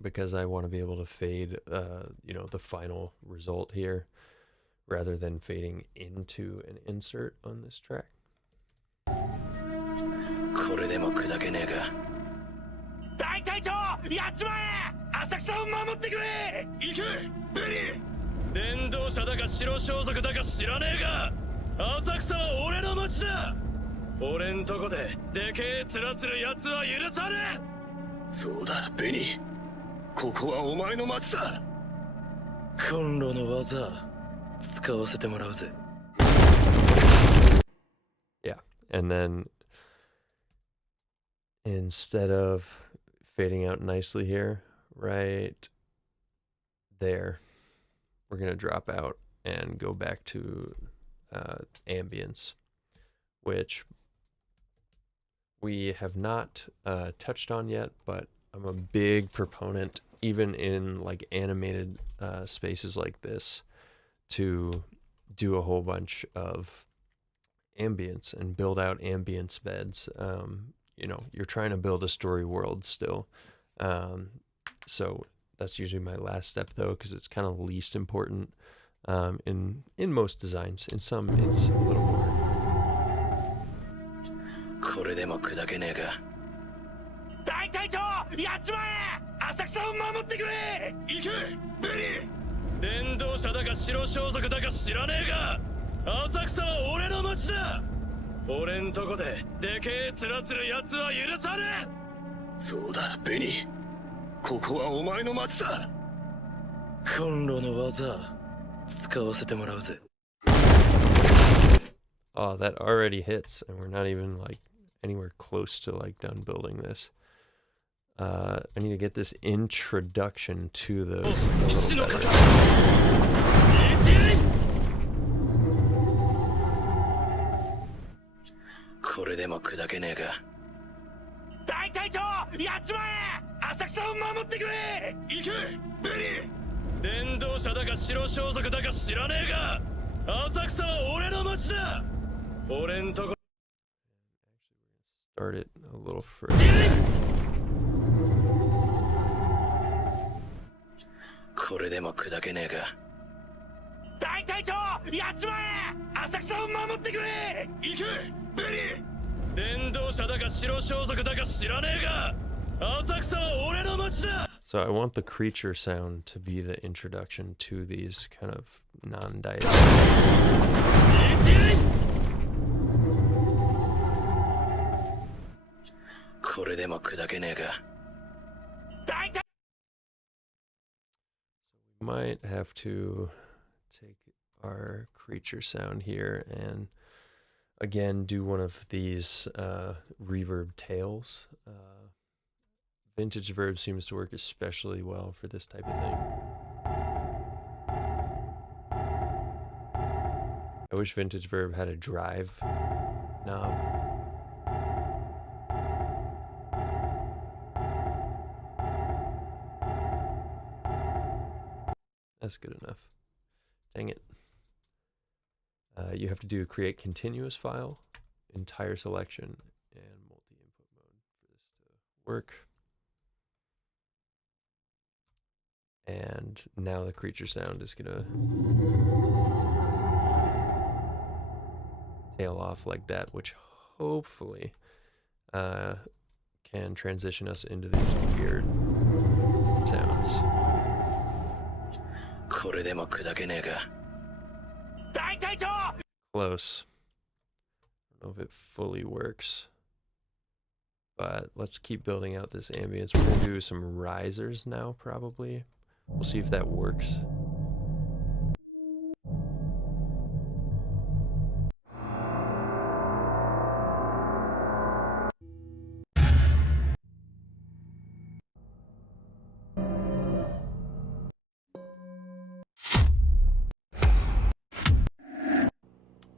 because I want to be able to fade, the final result here rather than fading into an insert on this track. これでも砕けねえか。大隊長、やっちまえ。浅草を守ってくれ。行け、ベリー。伝道者だか白装束だか知らねえが、浅草は俺の町だ。俺んとこででけえ面する奴は許さねえ。そうだ、ベニー。ここはお前の町だ。コンロの技使わせてもらうぜ。Yeah, and then instead of fading out nicely here, right there, we're going to drop out and go back to ambience, which we have not touched on yet, but I'm a big proponent, even in like animated spaces like this, to do a whole bunch of ambience and build out ambience beds. You're trying to build a story world still. So that's usually my last step though, because it's kind of least important in most designs. In some, it's a little more. これでも砕けねえか。大隊長、やっちまえ。浅草を守ってくれ。行け、ベリー。伝道者だか白装束だか知らねえが、浅草は俺の町だ。俺んとこででけえ面する奴は許さねえ。そうだ、ベニー。ここはお前の町だ。コンロの技使わせてもらうぜ。Oh, that already hits, and we're not even like anywhere close to like done building this. I need to get this introduction to those a little better. これでも砕けねえか。大隊長、やっちまえ。浅草を守ってくれ。行け、ベリー。伝道者だか白装束だか知らねえが、浅草は俺の町だ。俺んとこ。Start it a little further. これでも砕けねえか。大隊長、やっちまえ。浅草を守ってくれ。行け、ベリー。伝道者だか白装束だか知らねえが、浅草は俺の町だ。 So I want the creature sound to be the introduction to these kind of non-dialogue. これでも砕けねえか。大隊 We might have to take our creature sound here and again do one of these reverb tails. Vintage Verb seems to work especially well for this type of thing. I wish Vintage Verb had a drive knob. That's good enough. Dang it. You have to do create continuous file, entire selection, and multi-input mode for this to work. And now the creature sound is gonna tail off like that, which hopefully can transition us into these weird sounds. これでも砕けねえか。大隊長 Close. I don't know if it fully works. But let's keep building out this ambience. We're gonna do some risers now, probably. We'll see if that works.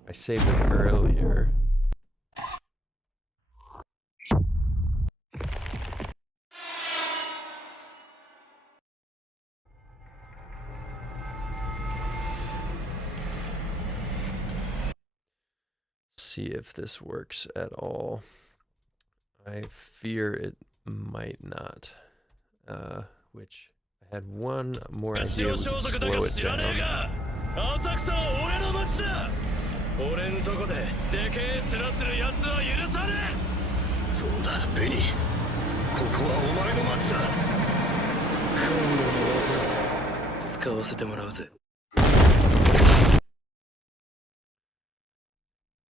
I saved it earlier. See if this works at all. I fear it might not. Which I had one more idea we could slow it down. 浅草は俺の街だ。俺んとこででけえ面する奴は許さねえ。そうだベニー、ここはお前の街だ。今度の技使わせてもらうぜ。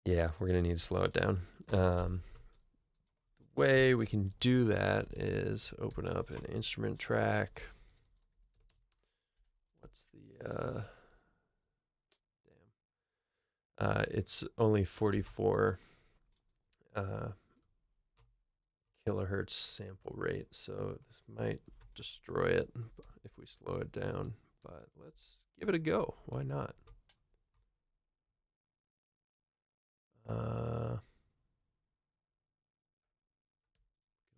Yeah, we're gonna need to slow it down. The way we can do that is open up an instrument track. What's the it's only 44 kilohertz sample rate, so this might destroy it if we slow it down, but let's give it a go. Why not? We can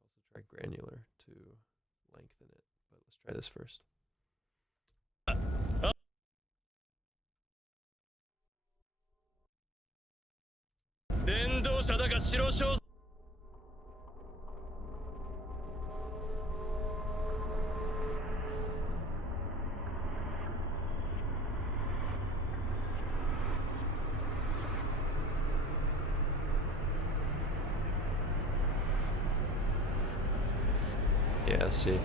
also try granular to lengthen it, but let's try this first. Yeah, see.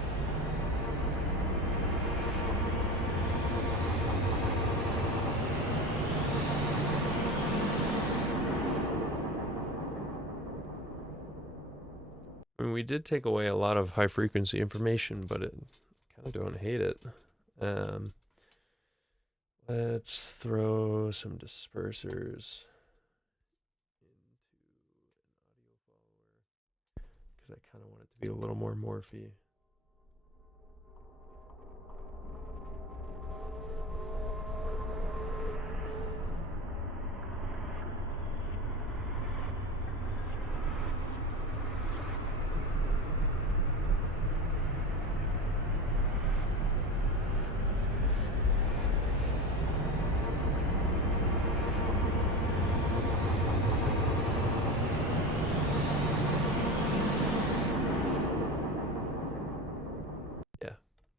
I mean, we did take away a lot of high frequency information, but it kind of don't hate it. Let's throw some dispersers into an audio follower because I kind of want it to be a little more morphy.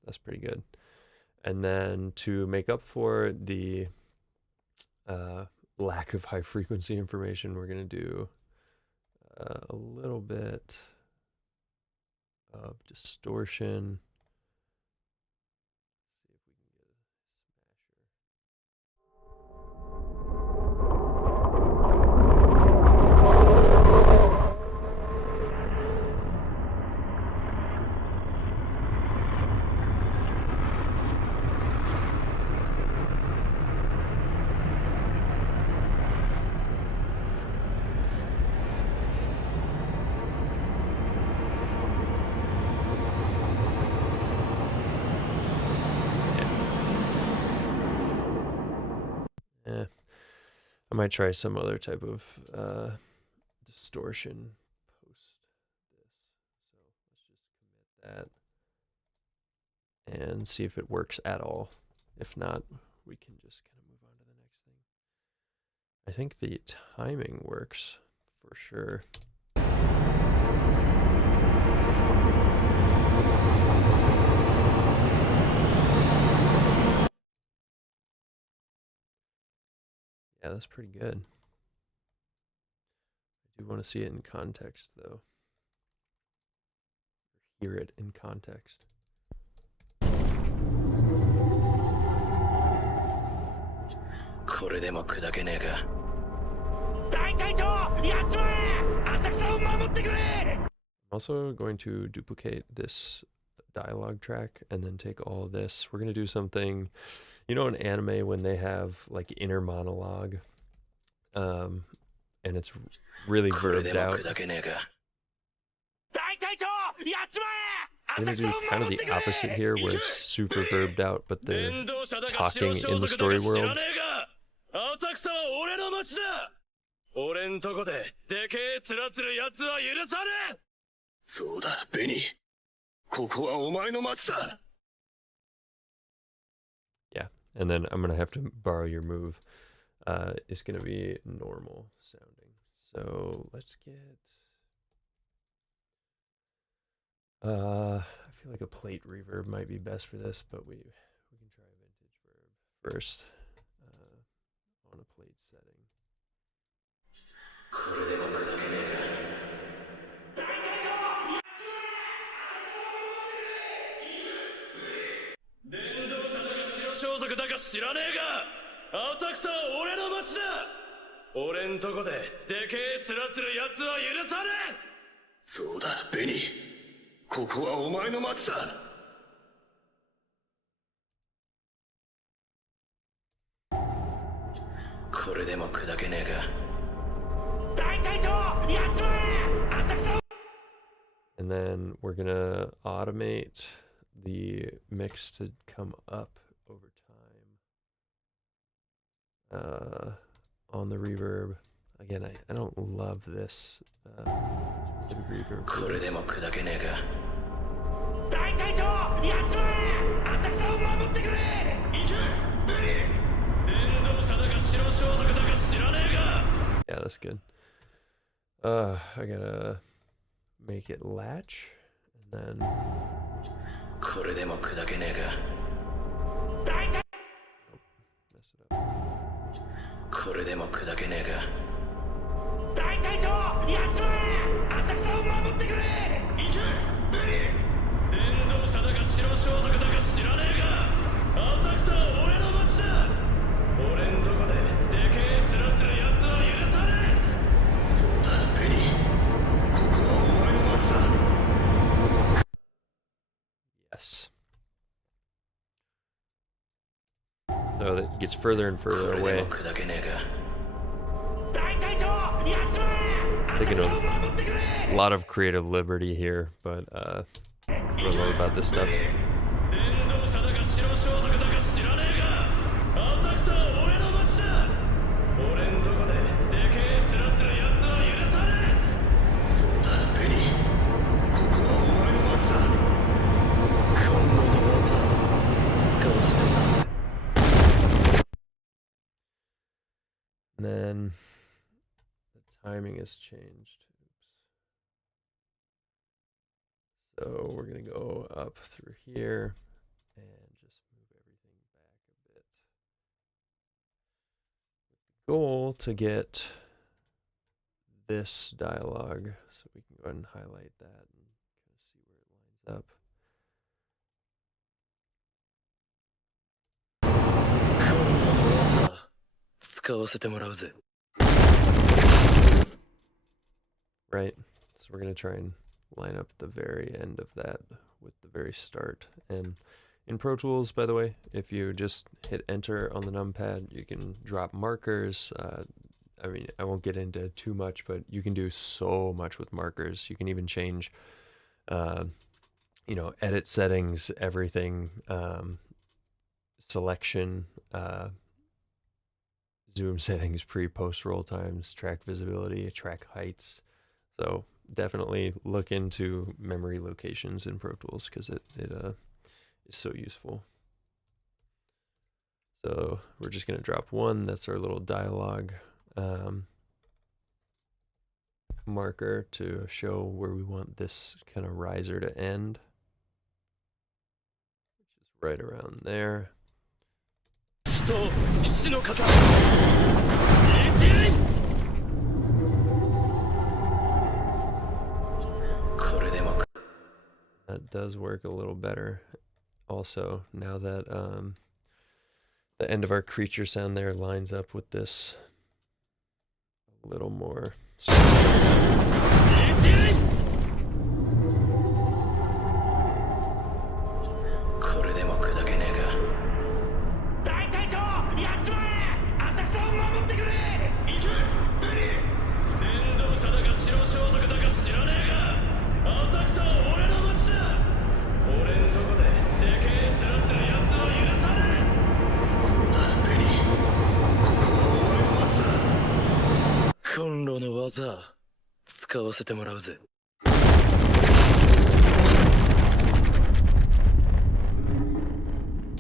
That's pretty good. And then to make up for the lack of high frequency information, we're going to do a little bit of distortion. See if we can get a I might try some other type of distortion post this. So let's just commit that and see if it works at all. If not, we can just kind of move on to the next thing. I think the timing works for sure. Yeah, that's pretty good. I do want to see it in context, though. Or hear it in context. I'm also going to duplicate this dialogue track and then take all this. We're going to do something, you know, in anime when they have like inner monologue, and it's really verbed out. I'm going to do kind of the opposite here where it's super verbed out, but they're talking in the story world. Yeah, and then I'm gonna have to borrow your move. It's gonna be normal sounding. So let's get I feel like a plate reverb might be best for this, but we can try a vintage verb first on a plate setting. これでも砕けねえか。電動車だか白装束だか知らねえが、浅草は俺の街だ。俺んとこででけえ面する奴は許さねえ。そうだベニー、ここはお前の街だ。これでも砕けねえか。大隊長やっちまえ。浅草。 And then we're gonna automate the mix to come up over time on the reverb. Again, I don't love this specific reverb. これでも砕けねえか。大隊長やっちまえ。浅草を守ってくれ。行けベリー。電動車だか白装束だか知らねえが。 Yeah, that's good. I gotta make it latch, and then これでも砕けねえか。 mess it up. これでも砕けねえか。大隊長やっちまえ。浅草を守ってくれ。行けベリー。電動車だか白装束だか知らねえが、浅草は俺の街だ。俺んとこででけえ面する奴は許さねえ。そうだベニー、ここはお前の街だ。 Yes. So it gets further and further away. Taking a lot of creative liberty here, but what I love about this stuff. And then the timing has changed. Oops. So we're going to go up through here and just move everything back a bit. With the goal to get this dialogue, so we can go ahead and highlight that and kind of see where it lines up. Right, so we're going to try and line up the very end of that with the very start. And in Pro Tools, by the way, if you just hit enter on the numpad, you can drop markers. I mean, I won't get into too much, but you can do so much with markers. You can even change, you know, edit settings, everything, selection, zoom settings, pre-post roll times, track visibility, track heights. So definitely look into memory locations in Pro Tools because it is so useful. So we're just going to drop one. That's our little dialogue marker to show where we want this kind of riser to end, which is right around there. That does work a little better. Also, now that the end of our creature sound there lines up with this a little more.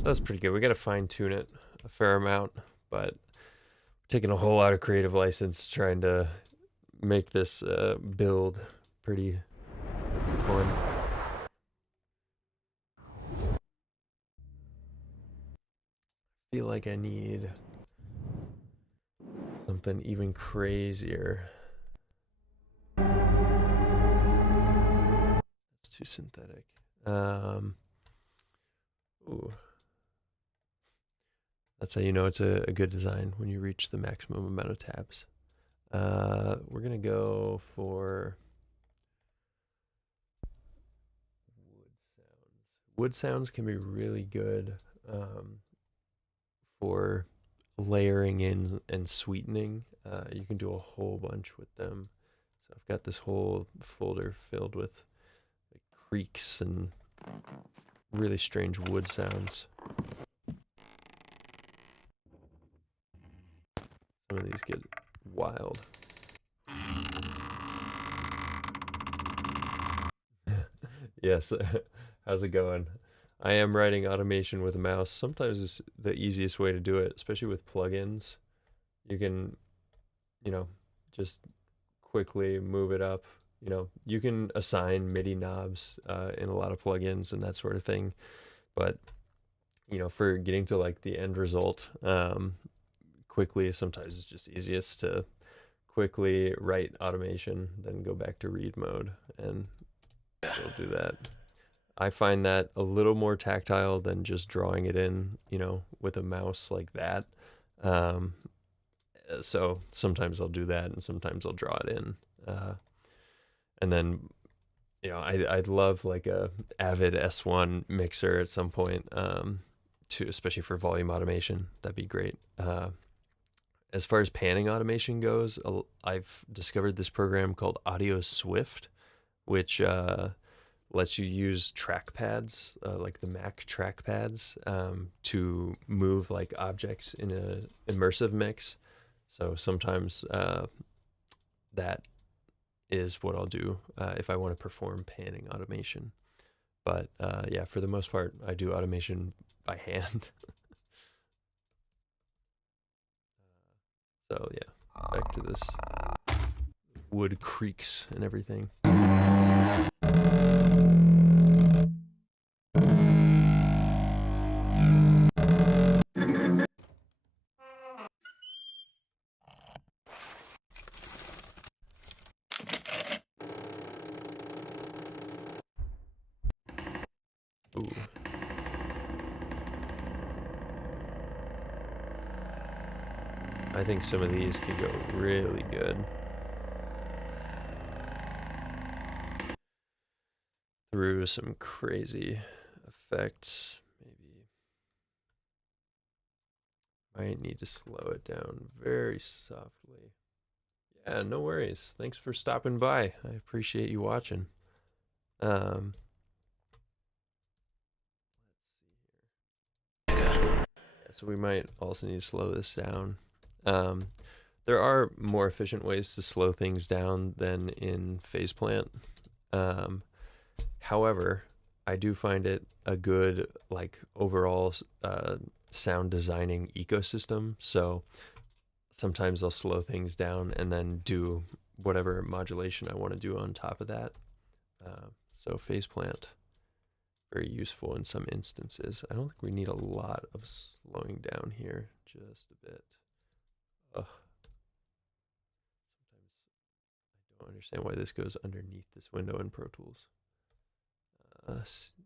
That's pretty good. We got to fine tune it a fair amount, but taking a whole lot of creative license trying to make this build pretty fun. feel like I need something even crazier. It's too synthetic. Ooh. That's how you know it's a good design, when you reach the maximum amount of tabs. We're gonna go for wood sounds. Wood sounds can be really good for layering in and sweetening. You can do a whole bunch with them. So I've got this whole folder filled with like creaks and really strange wood sounds. Some of these get wild. Yes, how's it going? I am writing automation with a mouse. Sometimes it's the easiest way to do it, especially with plugins. You can, you know, just quickly move it up. You know, you can assign MIDI knobs in a lot of plugins and that sort of thing. But, you know, for getting to like the end result quickly, sometimes it's just easiest to quickly write automation, then go back to read mode, and we'll do that. I find that a little more tactile than just drawing it in, you know, with a mouse like that. So sometimes I'll do that, and sometimes I'll draw it in. And then, you know, I'd love like a Avid S1 mixer at some point, to especially for volume automation. That'd be great. As far as panning automation goes, I've discovered this program called Audio Swift, which lets you use trackpads, like the Mac trackpads, to move like objects in an immersive mix. So sometimes that is what I'll do if I want to perform panning automation. But yeah, for the most part, I do automation by hand. So yeah, back to this wood creaks and everything. Ooh. I think some of these could go really good. Through some crazy effects, maybe. Might need to slow it down very softly. Yeah, no worries. Thanks for stopping by. I appreciate you watching. So we might also need to slow this down. There are more efficient ways to slow things down than in Phaseplant. However, I do find it a good like overall sound designing ecosystem. So sometimes I'll slow things down and then do whatever modulation I want to do on top of that. So Phaseplant, very useful in some instances. I don't think we need a lot of slowing down here, just a bit. Ugh. Sometimes I don't understand why this goes underneath this window in Pro Tools.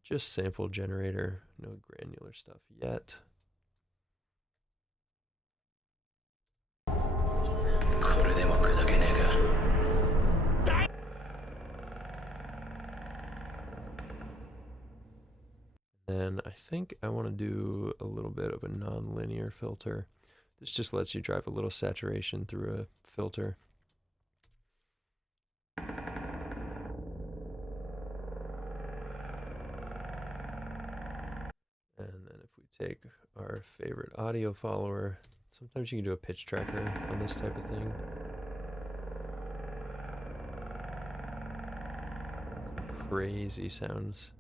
Just sample generator, no granular stuff yet. And I think I want to do a little bit of a non-linear filter. This just lets you drive a little saturation through a filter. And then if we take our favorite audio follower, sometimes you can do a pitch tracker on this type of thing. Some crazy sounds.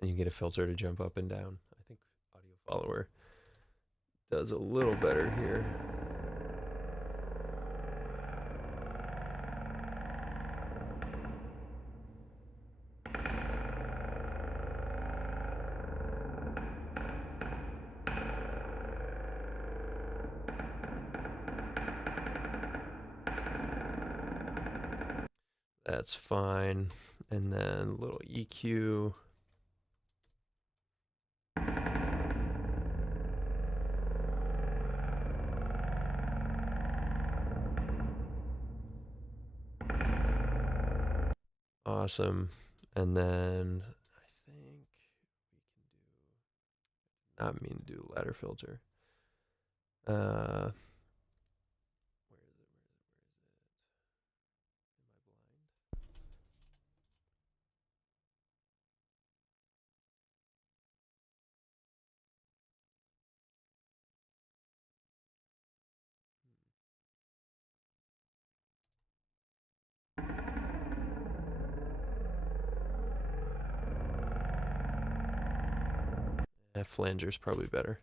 And you get a filter to jump up and down. I think audio follower does a little better here. That's fine. And then a little EQ. Awesome. And then I think we can do, not mean to do ladder filter. Where is it? Flanger's probably better.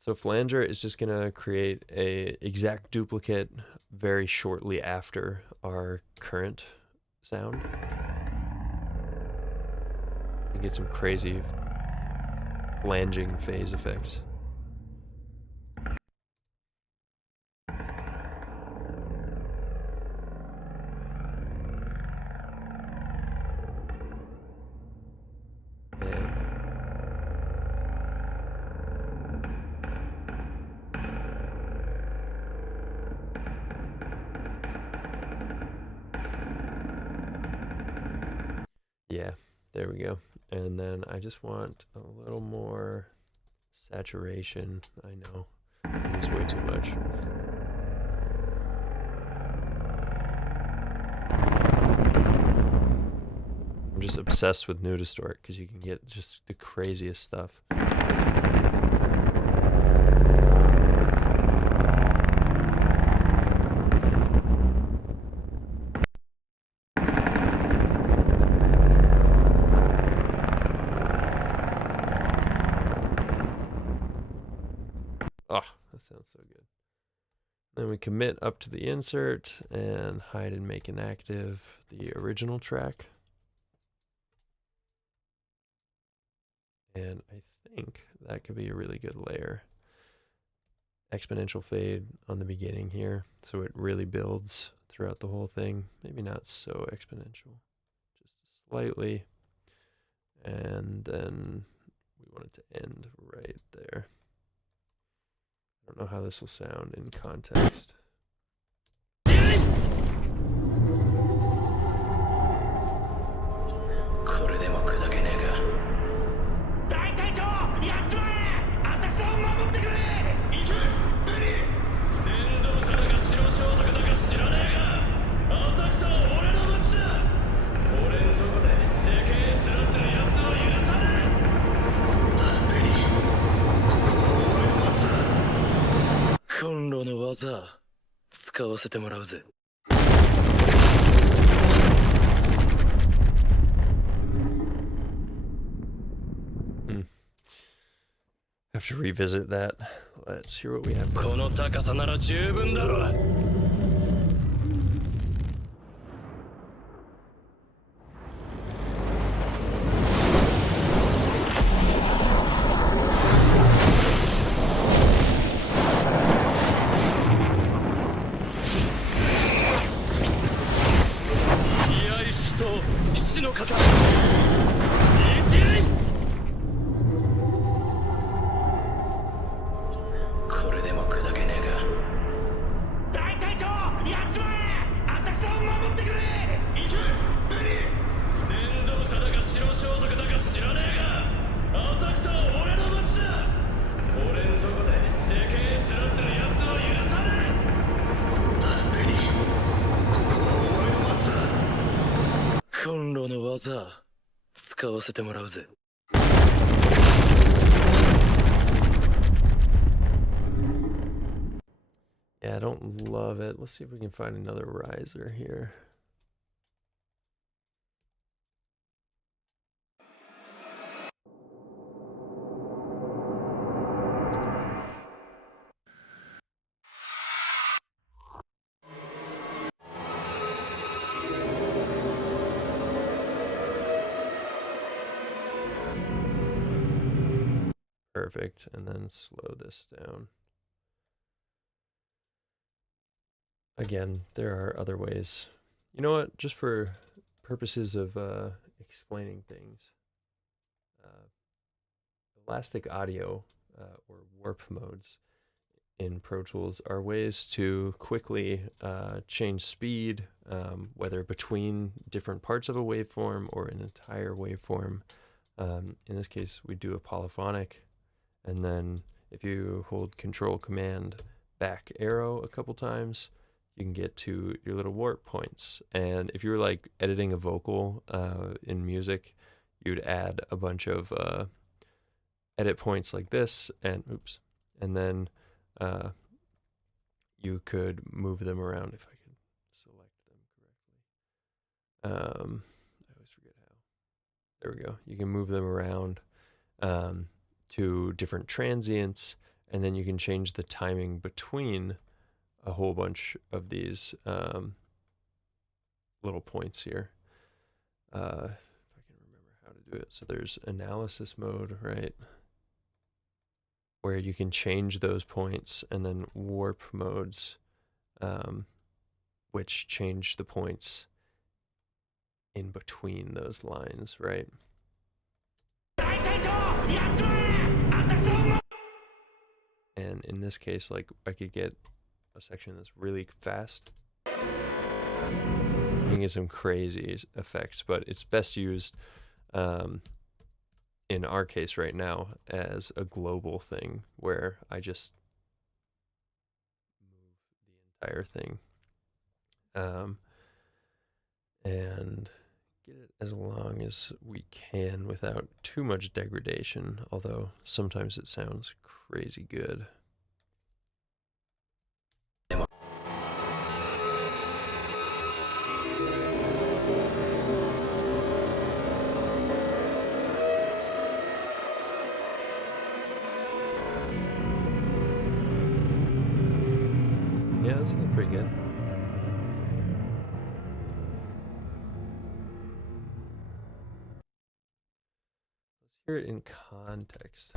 So flanger is just gonna create a exact duplicate very shortly after our current sound. You get some crazy flanging phase effects. Yeah, there we go. And then I just want a little more saturation. I know, it's way too much. I'm just obsessed with Nudistort because you can get just the craziest stuff. Oh, that sounds so good. Then we commit up to the insert and hide and make inactive the original track. And I think that could be a really good layer. Exponential fade on the beginning here, so it really builds throughout the whole thing. Maybe not so exponential, just slightly. And then we want it to end right there. I don't know how this will sound in context. これでも砕けねえか。大隊長、やっちまえ。浅草を守ってくれ。行け、ベリー。伝道者だか白装束だか知らねえが、浅草は俺の街だ。俺んとこででけえ面するやつは許さねえ。そうだ、ベリー。ここは俺の街だ。コンロの技使わせてもらうぜ。Have to revisit that. Let's hear what we have. この高さなら十分だろう。居合死と死の型。一輪。これでも砕けねえか。大隊長、やっちまえ。浅草を守ってくれ。行け、ベリー。伝道者だか白装束だか知らねえが、浅草は俺の街だ。俺んとこででけえ面するやつは許さない。そうだ、ベリー。ここは俺の街だ。コンロの技使わせてもらうぜ。Yeah, I don't love it. Let's see if we can find another riser here. perfect. And then slow this down. Again, there are other ways. You know what? Just for purposes of explaining things, elastic audio or warp modes in Pro Tools are ways to quickly change speed, whether between different parts of a waveform or an entire waveform. In this case, we do a polyphonic, and then if you hold Control Command back arrow a couple times, you can get to your little warp points. And if you were like editing a vocal in music, you'd add a bunch of edit points like this, and and then you could move them around if I could select them correctly. I always forget how. There we go. You can move them around to different transients, and then you can change the timing between a whole bunch of these little points here. If I can remember how to do it. So there's analysis mode, right? Where you can change those points, and then warp modes, which change the points in between those lines, right? And in this case, like, I could get a section that's really fast. You can get some crazy effects, but it's best used in our case right now as a global thing where I just move the entire thing and get it as long as we can without too much degradation, although sometimes it sounds crazy good. Yeah, that's pretty good. Let's hear it in context.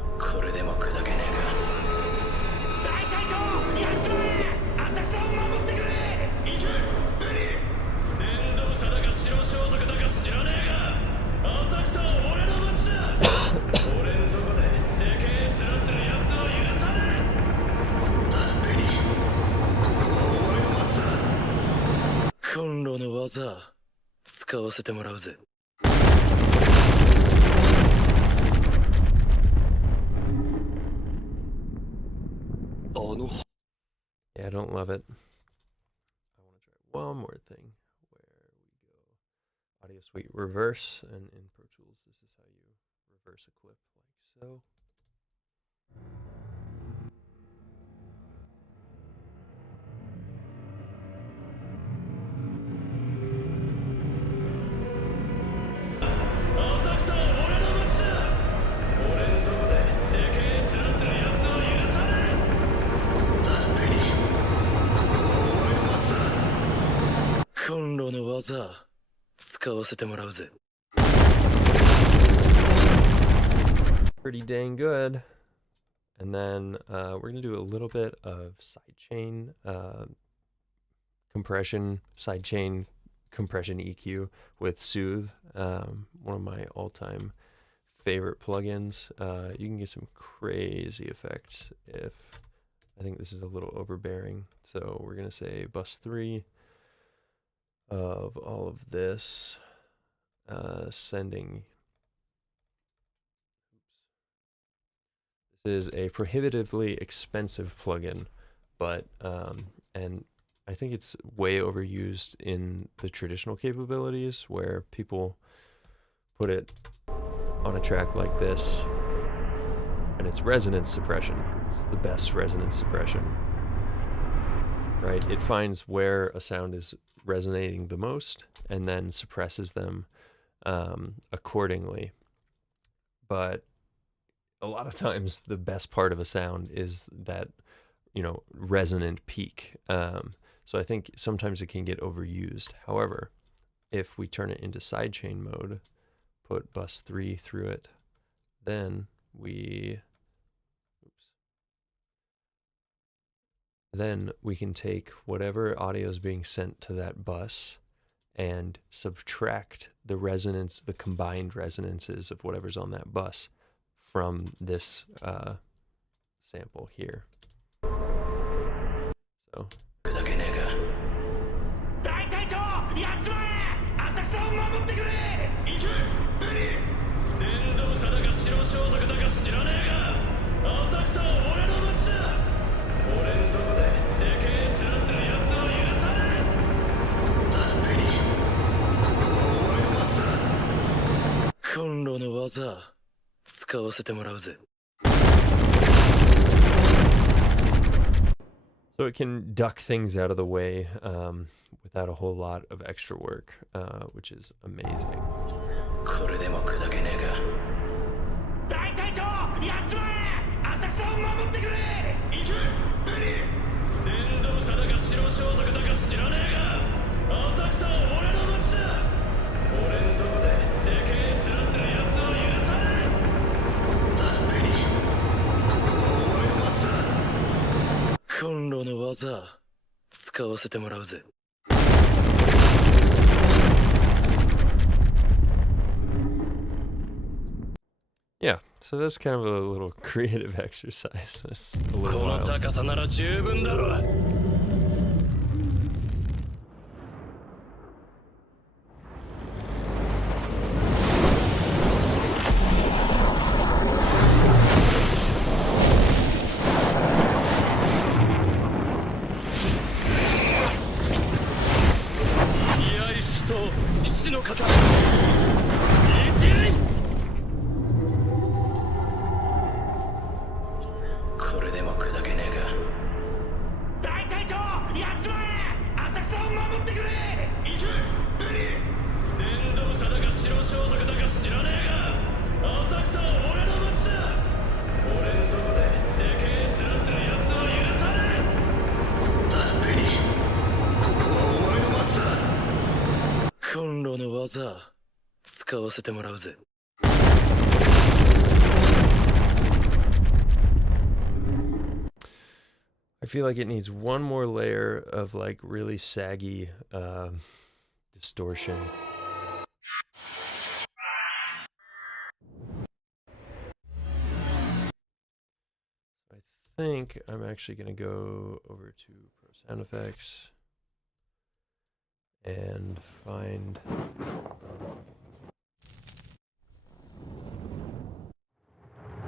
Yeah, I don't love it. I want to try one more thing where we go Audio Suite reverse, and in Pro Tools this is how you reverse a clip, like so. Pretty dang good. And then we're going to do a little bit of sidechain compression, sidechain compression EQ with Soothe, one of my all-time favorite plugins. You can get some crazy effects if I think this is a little overbearing. So we're going to say bus 3 of all of this, sending. This is a prohibitively expensive plugin, but and I think it's way overused in the traditional capabilities where people put it on a track like this, and it's resonance suppression. It's the best resonance suppression, right? It finds where a sound is resonating the most and then suppresses them accordingly. But a lot of times the best part of a sound is that, you know, resonant peak. So I think sometimes it can get overused. However, if we turn it into sidechain mode, put bus 3 through it, then we then we can take whatever audio is being sent to that bus and subtract the resonance, the combined resonances of whatever's on that bus from this sample here. So. So it can duck things out of the way without a whole lot of extra work, which is amazing. Yeah, so that's kind of a little creative exercise. That's a little wild. I feel like it needs one more layer of like really saggy distortion. I think I'm actually going to go over to Pro Sound Effects and find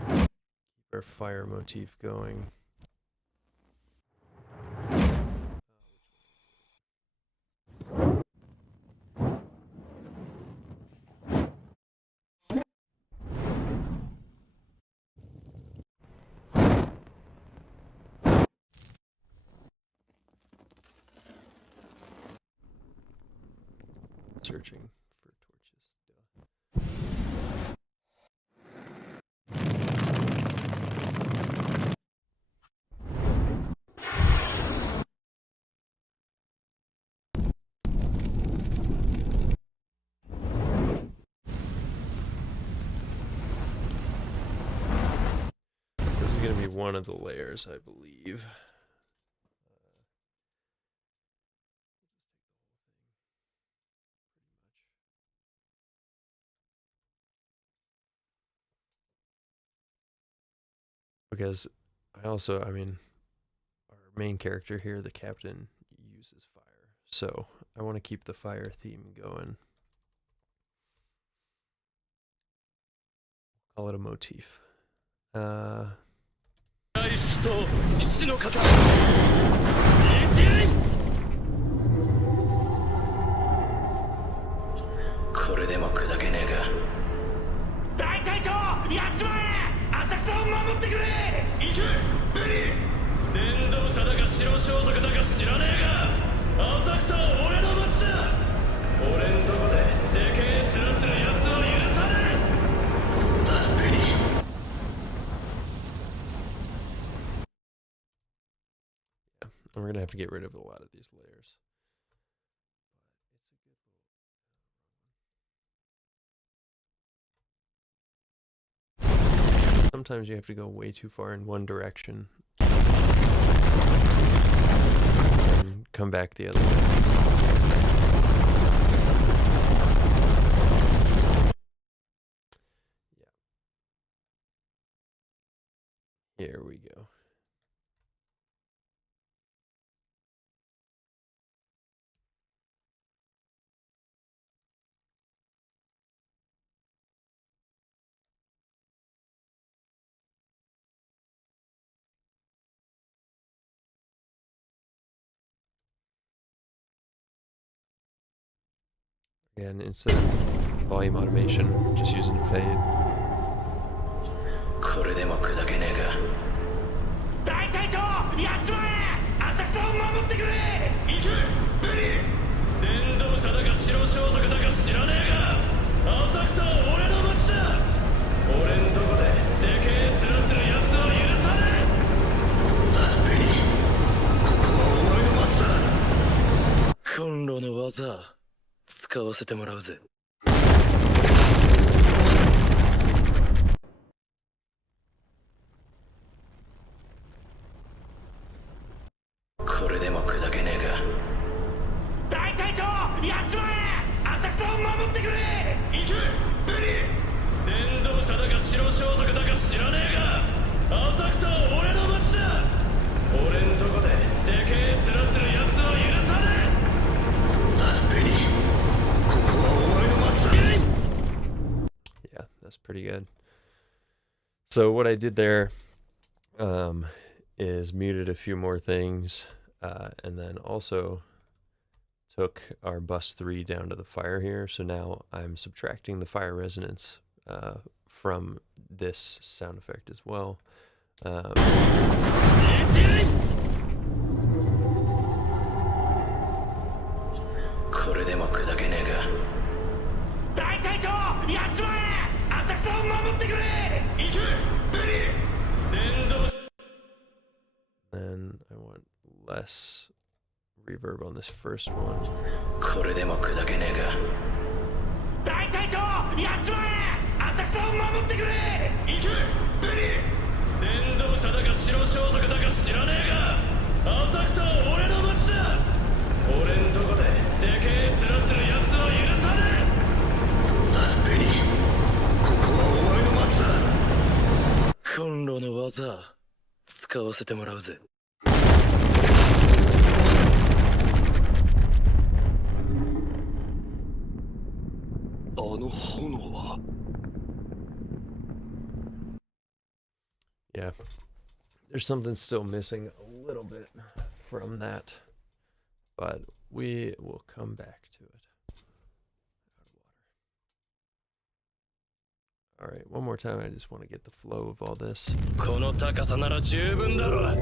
keep our fire motif going. Searching for torches. This is going to be one of the layers, I believe. Because I mean, our main character here, the captain, uses fire. So I want to keep the fire theme going. Call it a motif. And we're going to have to get rid of a lot of these layers. Sometimes you have to go way too far in one direction. come back the other way. Yeah. Here we go. Again, instead of volume automation, just using fade. これでも砕けねえか。大隊長、やっちまえ。浅草を守ってくれ。行けベリー。伝道者だか白装束だか知らねえが、浅草は俺の町だ。俺んとこででけえ面するやつは許さねえ。そうだベリー、ここは俺の町だ。コンロの技使わせてもらうぜ。これでも砕けねえか。大隊長、やっちまえ。浅草を守ってくれ。行けベリー。伝道者だか白装束だか知らねえが、浅草は俺の町だ。俺んとこででけえ面するやつは許さねえ。そうだベリー、ここは俺の町だ。Yeah, that's pretty good. So what I did there is muted a few more things, and then also took our bus 3 down to the fire here. So now I'm subtracting the fire resonance from this sound effect as well. これでも砕けねえか。大隊長、やっちまえ。浅草を守ってくれ。行けベリー。伝道。 Then I want less reverb on this first one. これでも砕けねえか。大隊長、やっちまえ。浅草を守ってくれ。行けベリー。伝道者だか白装束だか知らねえが、浅草は俺の町だ。俺んとこででけえ面するやつは許さねえ。そうだベリー、ここは俺の町だ。コンロの技使わせてもらうぜ。あの炎は。 Yeah, there's something still missing a little bit from that, but we will come back to it. All right, one more time. I just want to get the flow of all this. この高さなら十分だろう。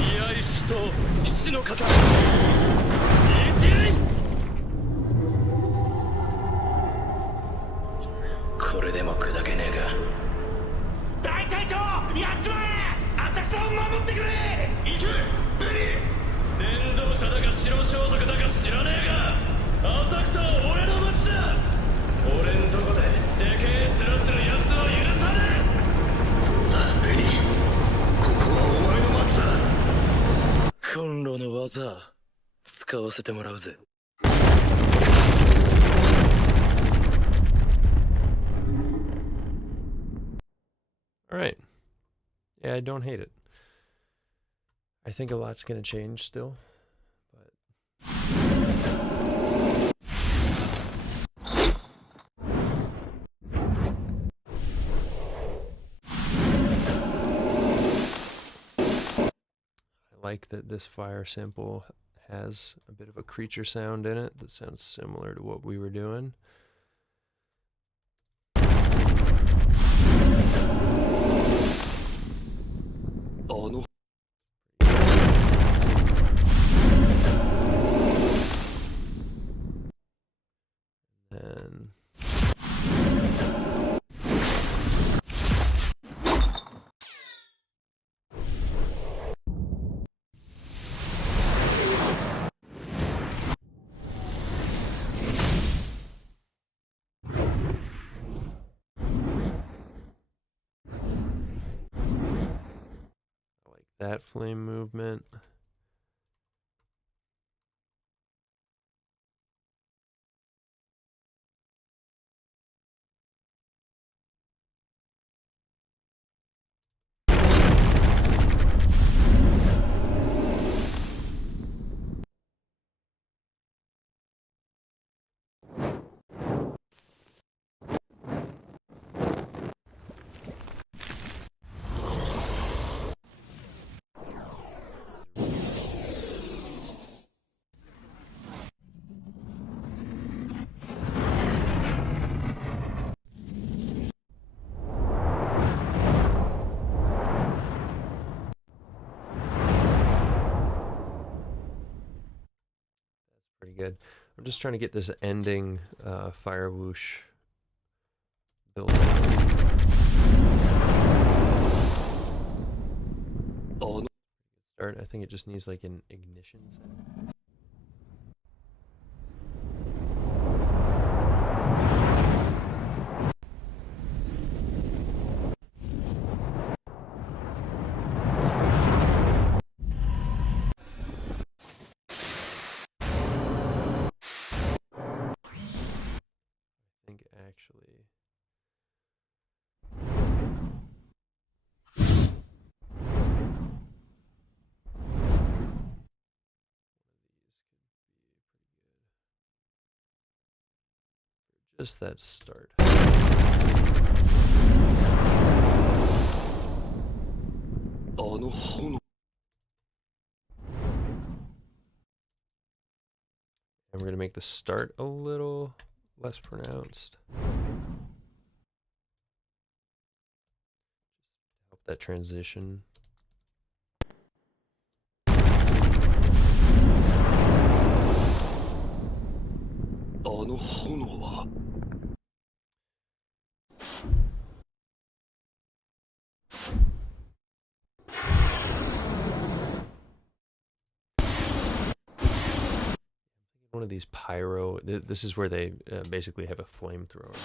居合死と死の型。一輪。これでも砕けねえか。大隊長、やっちまえ。浅草を守ってくれ。行けベリー。伝道者だか白装束だか知らねえが、浅草は俺の町だ。俺んとこででけえ面するやつは許さねえ。そうだベリー、ここは俺の町だ。コンロの技使わせてもらうぜ。 All right. Yeah, I don't hate it. I think a lot's going to change still, but I like that this fire sample has a bit of a creature sound in it that sounds similar to what we were doing. And that flame movement. Pretty good. I'm just trying to get this ending fire whoosh built start. I think it just needs like an ignition sound. I think actually just that start. And we're going to make the start a little less pronounced. Just help that transition. One of these pyro, this is where they basically have a flamethrower.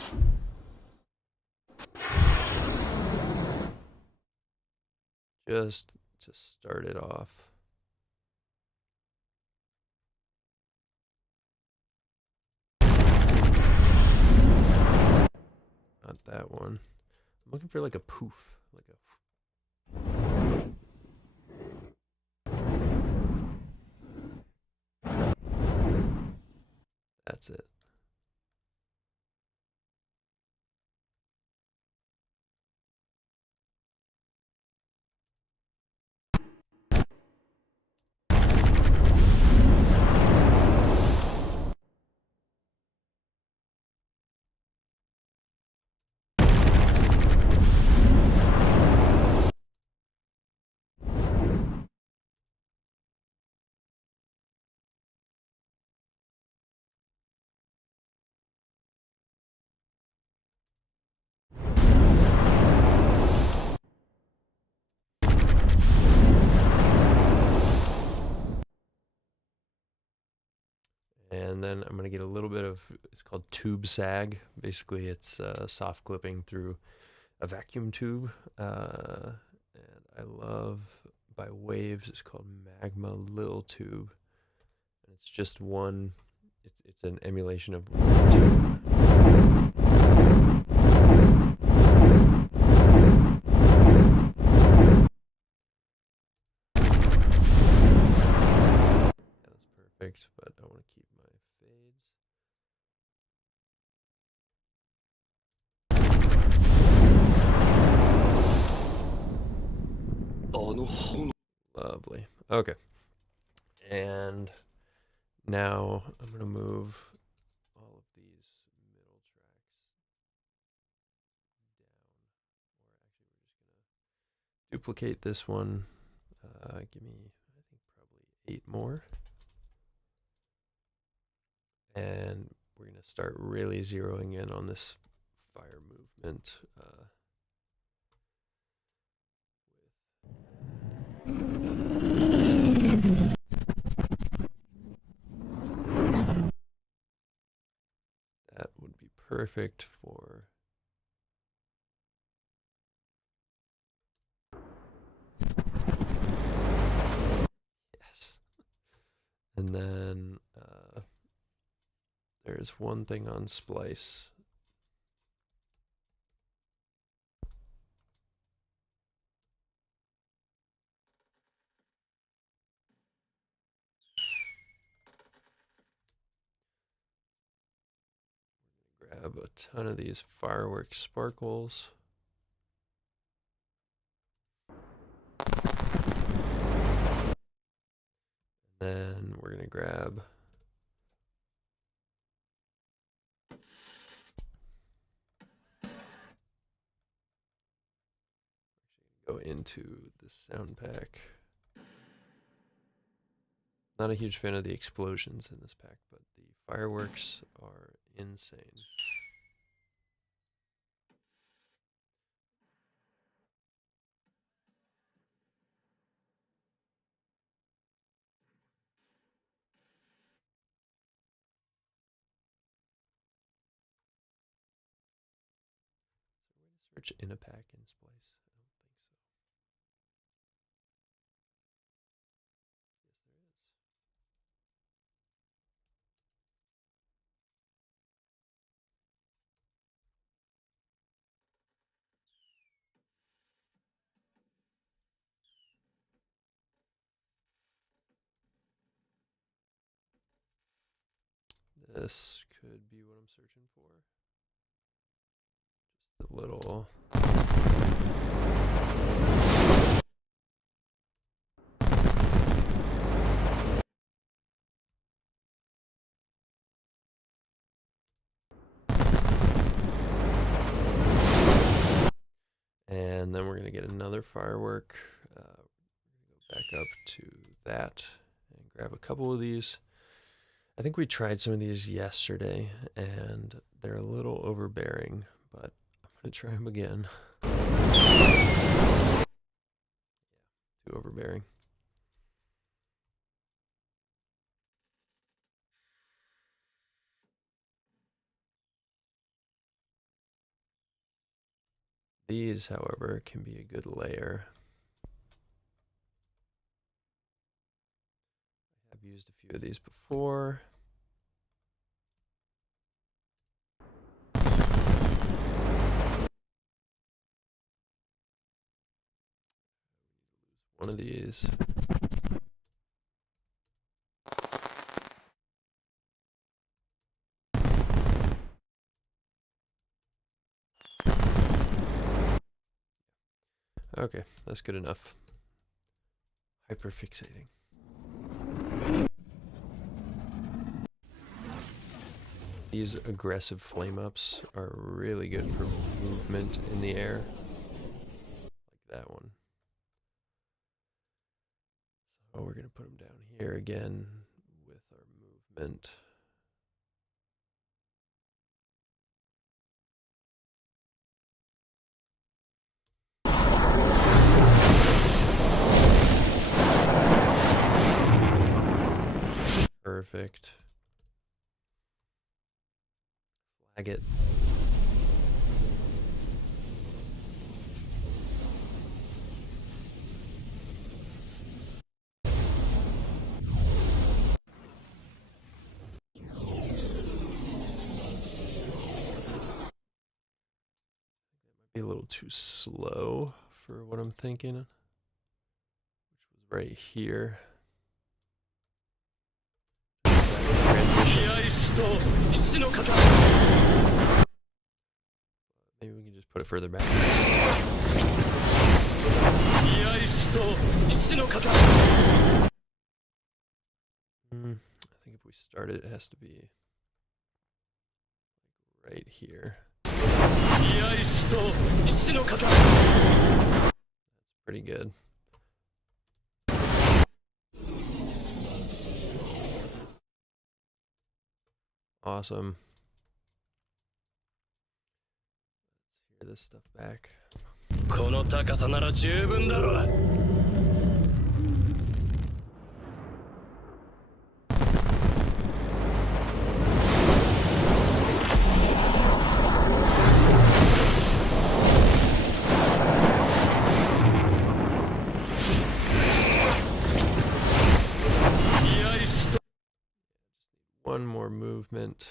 Just to start it off. Not that one. I'm looking for like a poof, like a. That's it. And then I'm going to get a little bit of, it's called tube sag. Basically, it's soft clipping through a vacuum tube. And I love, by Waves, it's called Magma Lil Tube. And it's just one, it's an emulation of one tube. Perfect, but I want to keep my fades. Lovely. Okay. And now I'm going to move all of these middle tracks down. Or actually, we're just going to duplicate this one. Give me, I think, probably 8 more. And we're going to start really zeroing in on this fire movement. That would be perfect for And then there's one thing on splice. Grab a ton of these fireworks sparkles. Then we're gonna grab go into the sound pack. Not a huge fan of the explosions in this pack, but the fireworks are insane. Search in a pack in splice. I don't think so. Yes, there is. This could be what I'm searching for. Just a little. And then we're going to get another firework. We're going to go back up to that and grab a couple of these. I think we tried some of these yesterday, and they're a little overbearing, but I'm going to try them again. Yeah, too overbearing. These, however, can be a good layer. I've used a few of these before. One of these. Okay, that's good enough. Hyperfixating. These aggressive flame ups are really good for movement in the air. Like that one. So we're going to put them down here again with our movement. Perfect. Flag it. Be a little too slow for what I'm thinking, which was right here. Maybe we can just put it further back. I think if we start it, it has to be like right here. That's pretty good. Awesome. Let's hear this stuff back. この高さなら十分だろう。movement.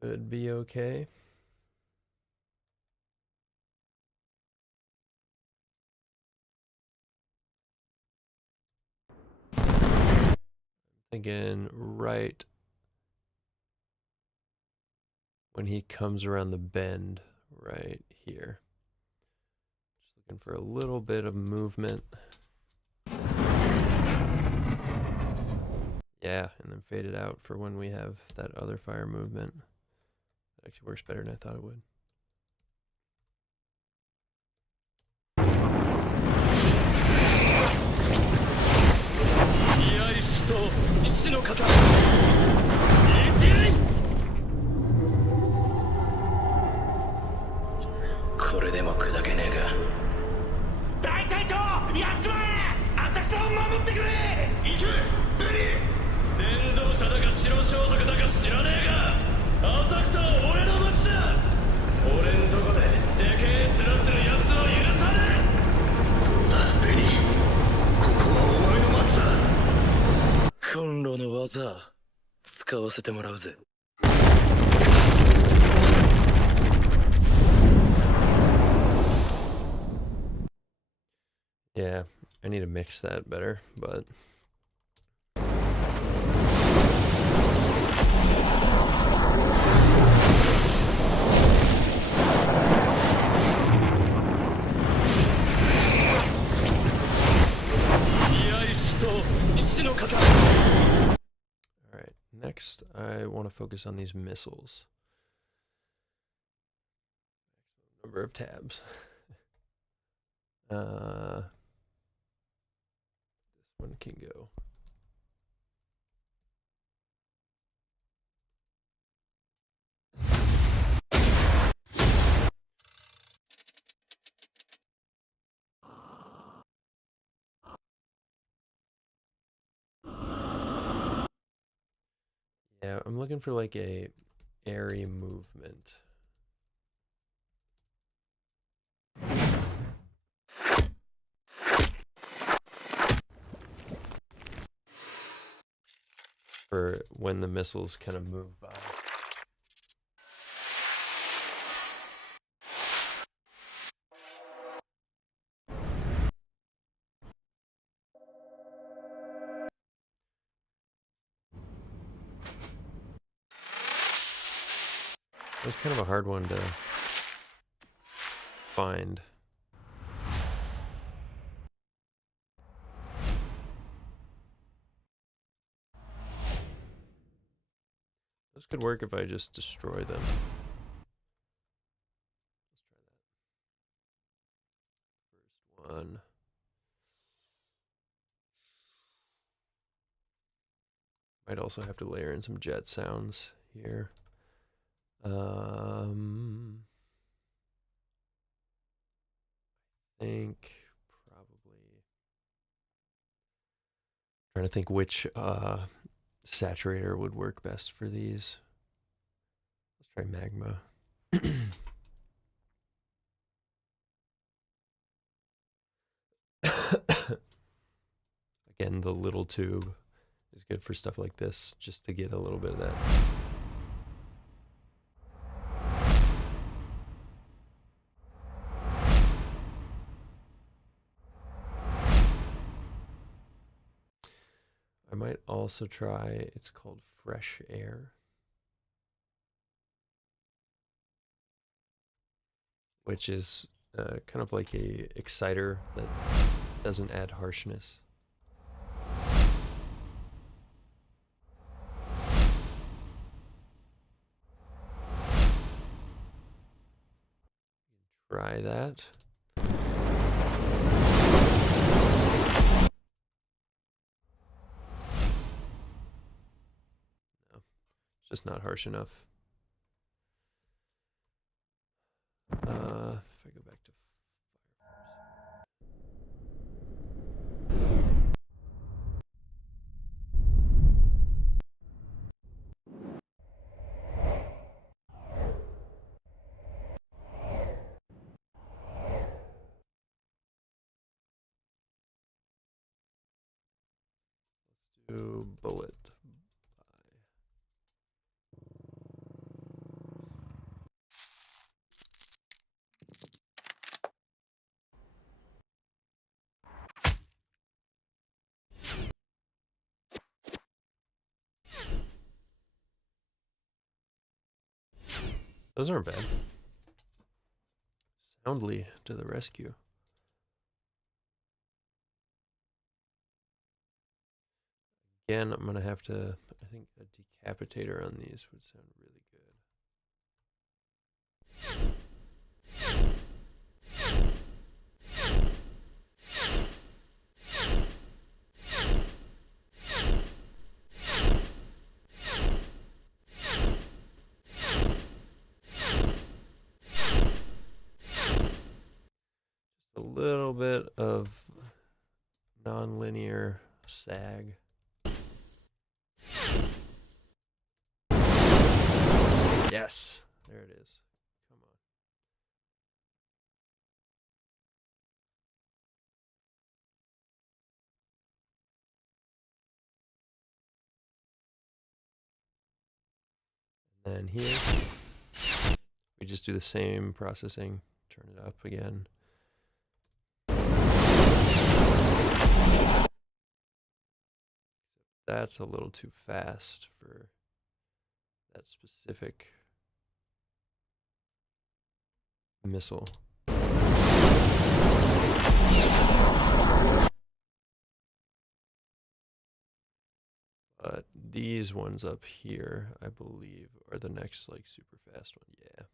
Could be okay. Thinking right when he comes around the bend right here. Just looking for a little bit of movement. Yeah, and then fade it out for when we have that other fire movement. That actually works better than I thought it would. Yeah, I need to mix that better, but alright, next I want to focus on these missiles. Number of tabs. This one can go. Yeah, I'm looking for like a airy movement. For when the missiles kind of move by. It was kind of a hard one to find. This could work if I just destroy them. Let's try that. First one. Might also have to layer in some jet sounds here. I think probably trying to think which saturator would work best for these. Let's try magma. Again, the little tube is good for stuff like this, just to get a little bit of that. I might also try, it's called Fresh Air, which is kind of like a exciter that doesn't add harshness. Try that. just not harsh enough. If I go back to do bullet. Those aren't bad. Soundly to the rescue. Again, I'm gonna have to. I think a decapitator on these would sound really good. Just a little bit of non-linear sag. Yes, there it is. Come on. And then here, we just do the same processing. Turn it up again. That's a little too fast for that specific missile. But these ones up here, I believe, are the next like super fast one. Yeah.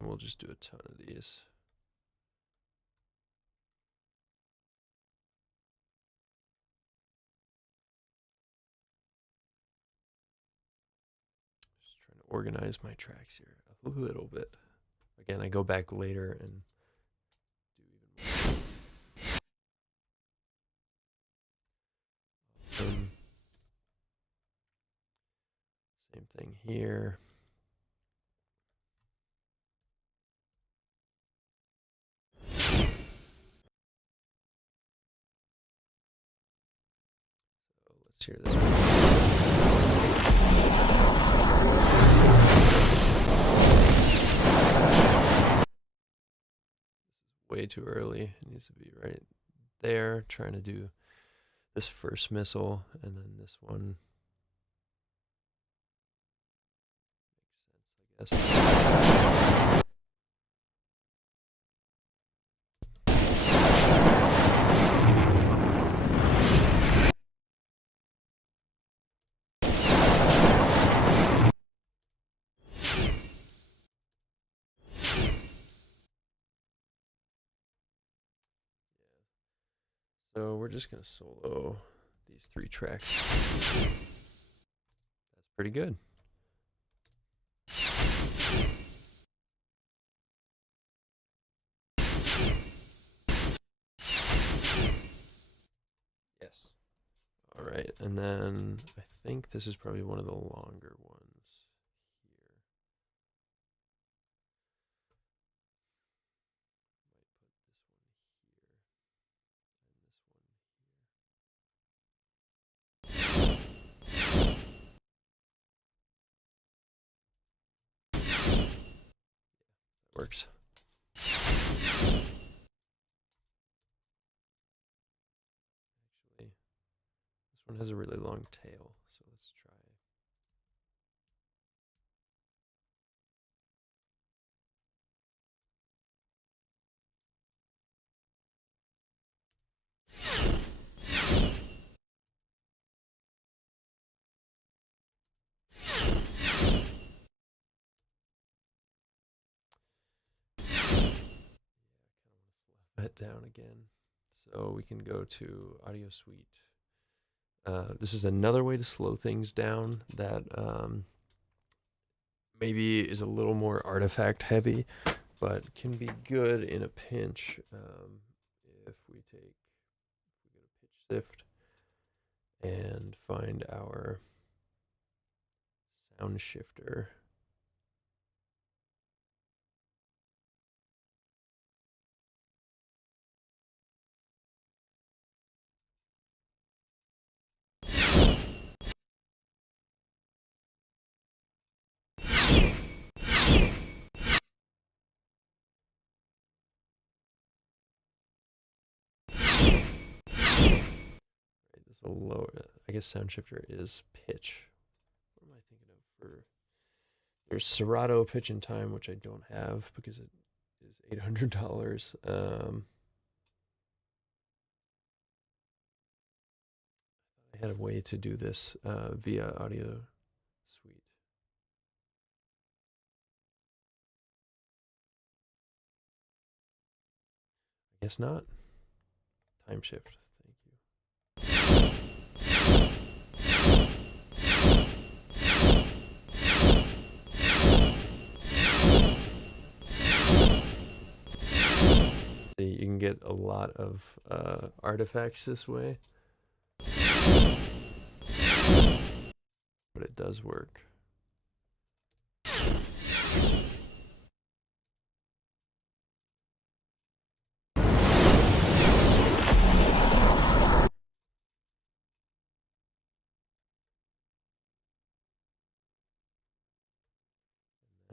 And we'll just do a ton of these. Just trying to organize my tracks here a little bit. Again, I go back later and do even more. Same thing here. So let's hear this one. Way too early. It needs to be right there. Trying to do this first missile and then this one. Makes sense, I guess. So we're just gonna solo these 3 tracks. That's pretty good. Yes. All right, and then I think this is probably one of the longer ones here. Might put this one here and this one here. That works. Actually, this one has a really long tail, so let's try. Yeah, I kind of want to slow that down again. So we can go to Audio Suite. This is another way to slow things down that maybe is a little more artifact heavy, but can be good in a pinch. If we go to pitch shift and find our sound shifter. This will lower. I guess sound shifter is pitch. What am I thinking of for? There's Serato pitch and time, which I don't have because it is $800. I had a way to do this via Audio Suite. I guess not. Time shift. Thank you. See, you can get a lot of artifacts this way. But it does work.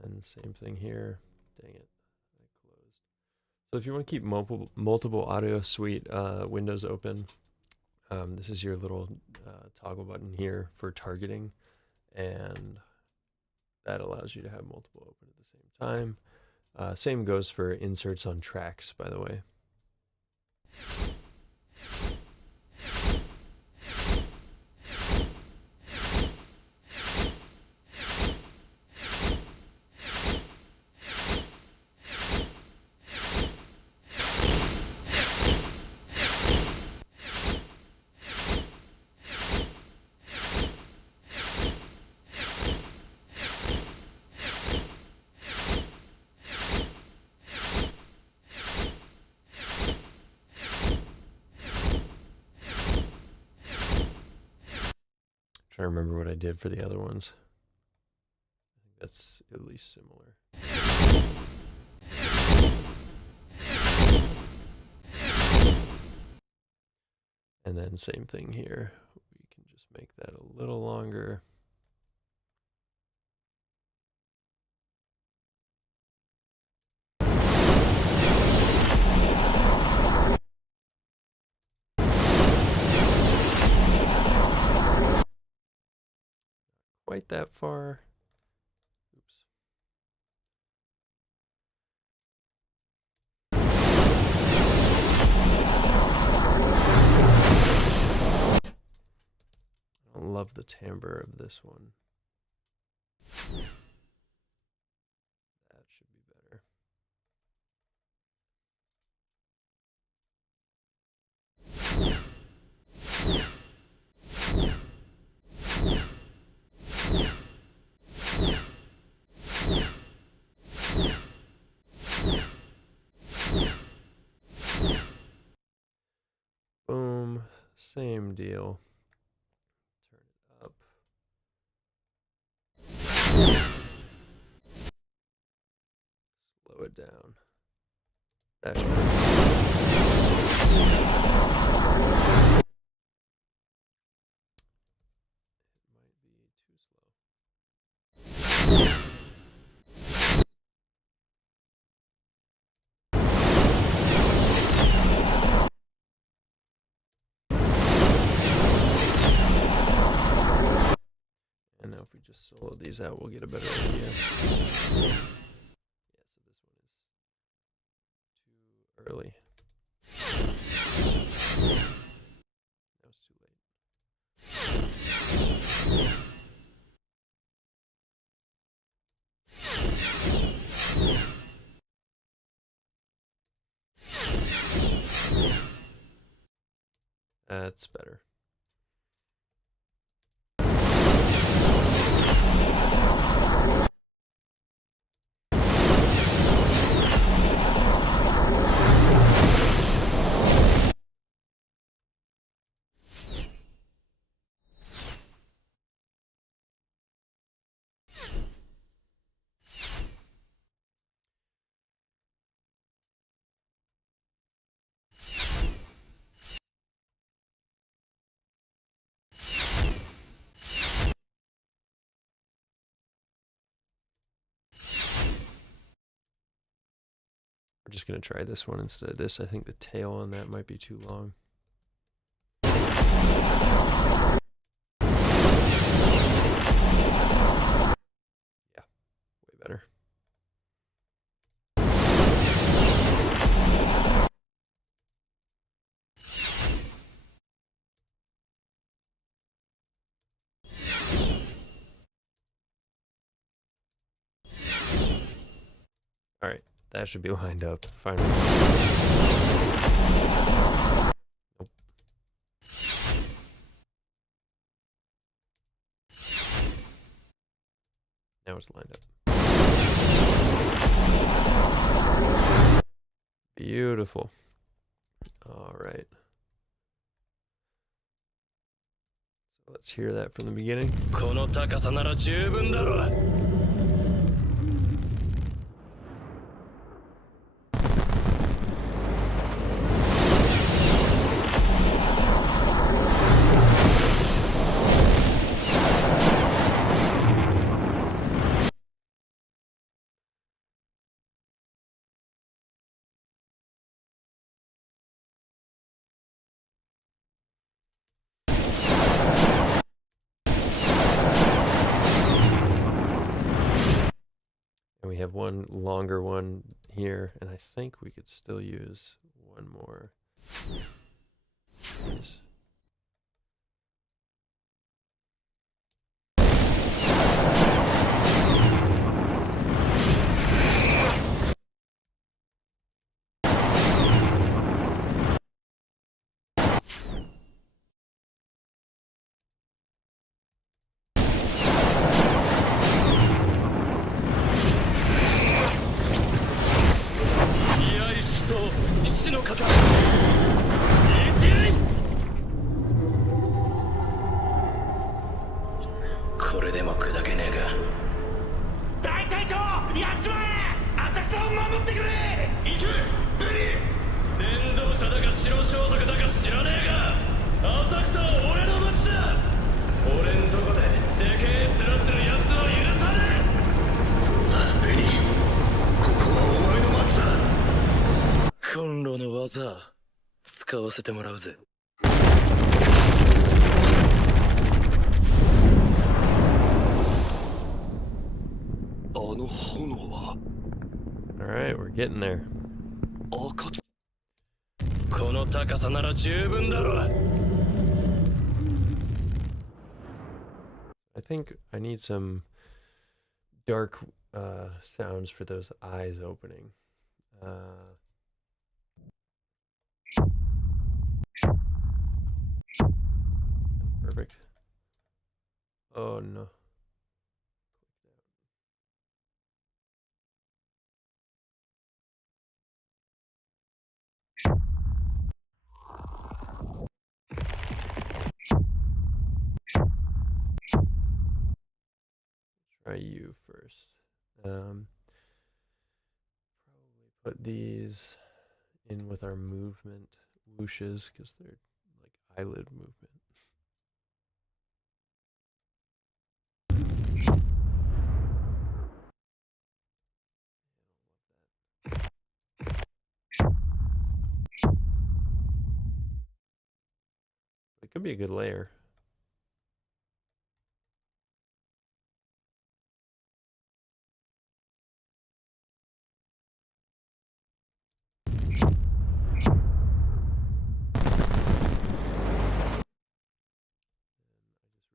And same thing here. Dang it, I closed. So if you want to keep multiple Audio Suite windows open, this is your little toggle button here for targeting, and that allows you to have multiple open at the same time. Same goes for inserts on tracks, by the way. Trying to remember what I did for the other ones. I think that's at least similar. And then same thing here. We can just make that a little longer. Quite that far. Oops. I don't love the timbre of this one. That should be better. Boom, same deal. Turn it up. Slow it down. That should work. It might be too slow. And now if we just solo these out, we'll get a better idea. Yeah, so this one is too early. That was too late. That's better. We're just going to try this one instead of this. I think the tail on that might be too long. Yeah, way better. All right, that should be lined up finally. Nope. Now it's lined up. Beautiful. All right. So let's hear that from the beginning. この高さなら十分だろ。And we have one longer one here, and I think we could still use one more. Yes.使わせてもらうぜ。Alright, we're getting there. この高さなら十分だろ。I think I need some dark sounds for those eyes opening. Perfect. Oh no. Try you first. Probably put these in with our movement whooshes because they're like eyelid movement. It could be a good layer.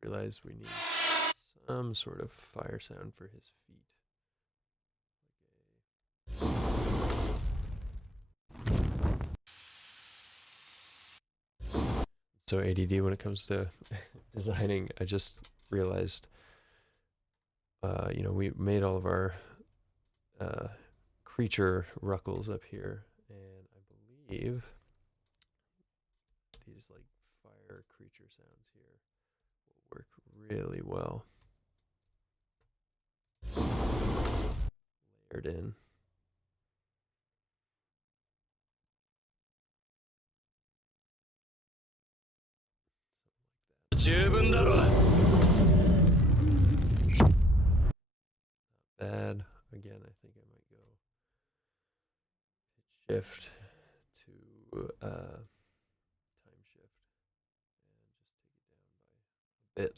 Realize we need some sort of fire sound for his feet. I'm so ADD when it comes to designing. I just realized, we made all of our creature ruckles up here, and I believe these like fire creature sounds here will work really well layered in. Bad. Again, I think I might go shift to time shift and just take it down by a bit.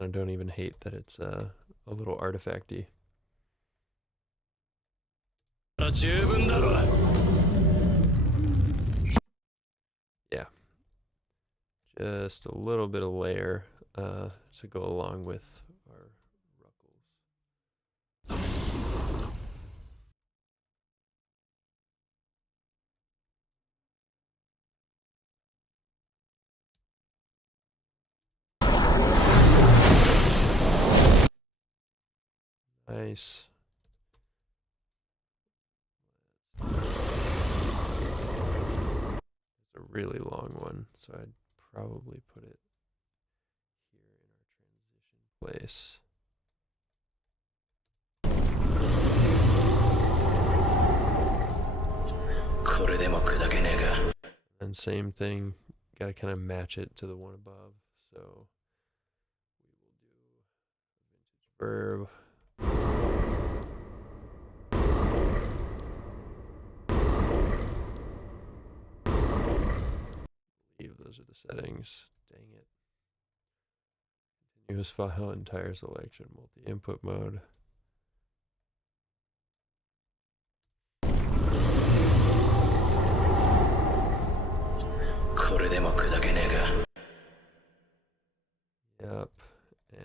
I don't even hate that it's a little artifacty. Yeah, just a little bit of layer to go along with our ruckles. Nice. It's a really long one, so I'd probably put it here in our transition place. And same thing, gotta kind of match it to the one above. So we will do a vintage verb. I believe those are the settings. Dang it. Continuous file, entire selection, multi-input mode. Yep,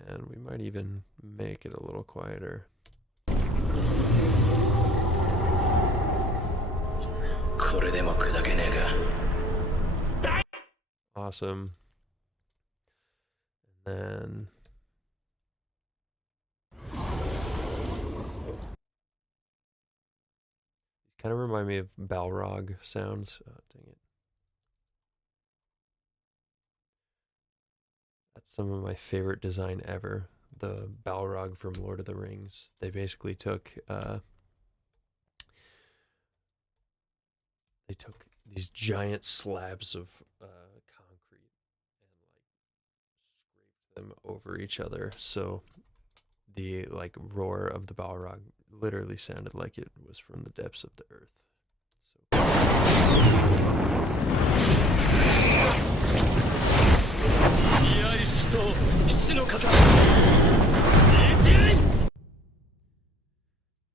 and we might even make it a little quieter. Awesome. And then these kind of remind me of Balrog sounds. Oh, dang it. That's some of my favorite design ever. The Balrog from Lord of the Rings. They basically took these giant slabs of concrete and like scraped them over each other, so the like roar of the Balrog literally sounded like it was from the depths of the earth. So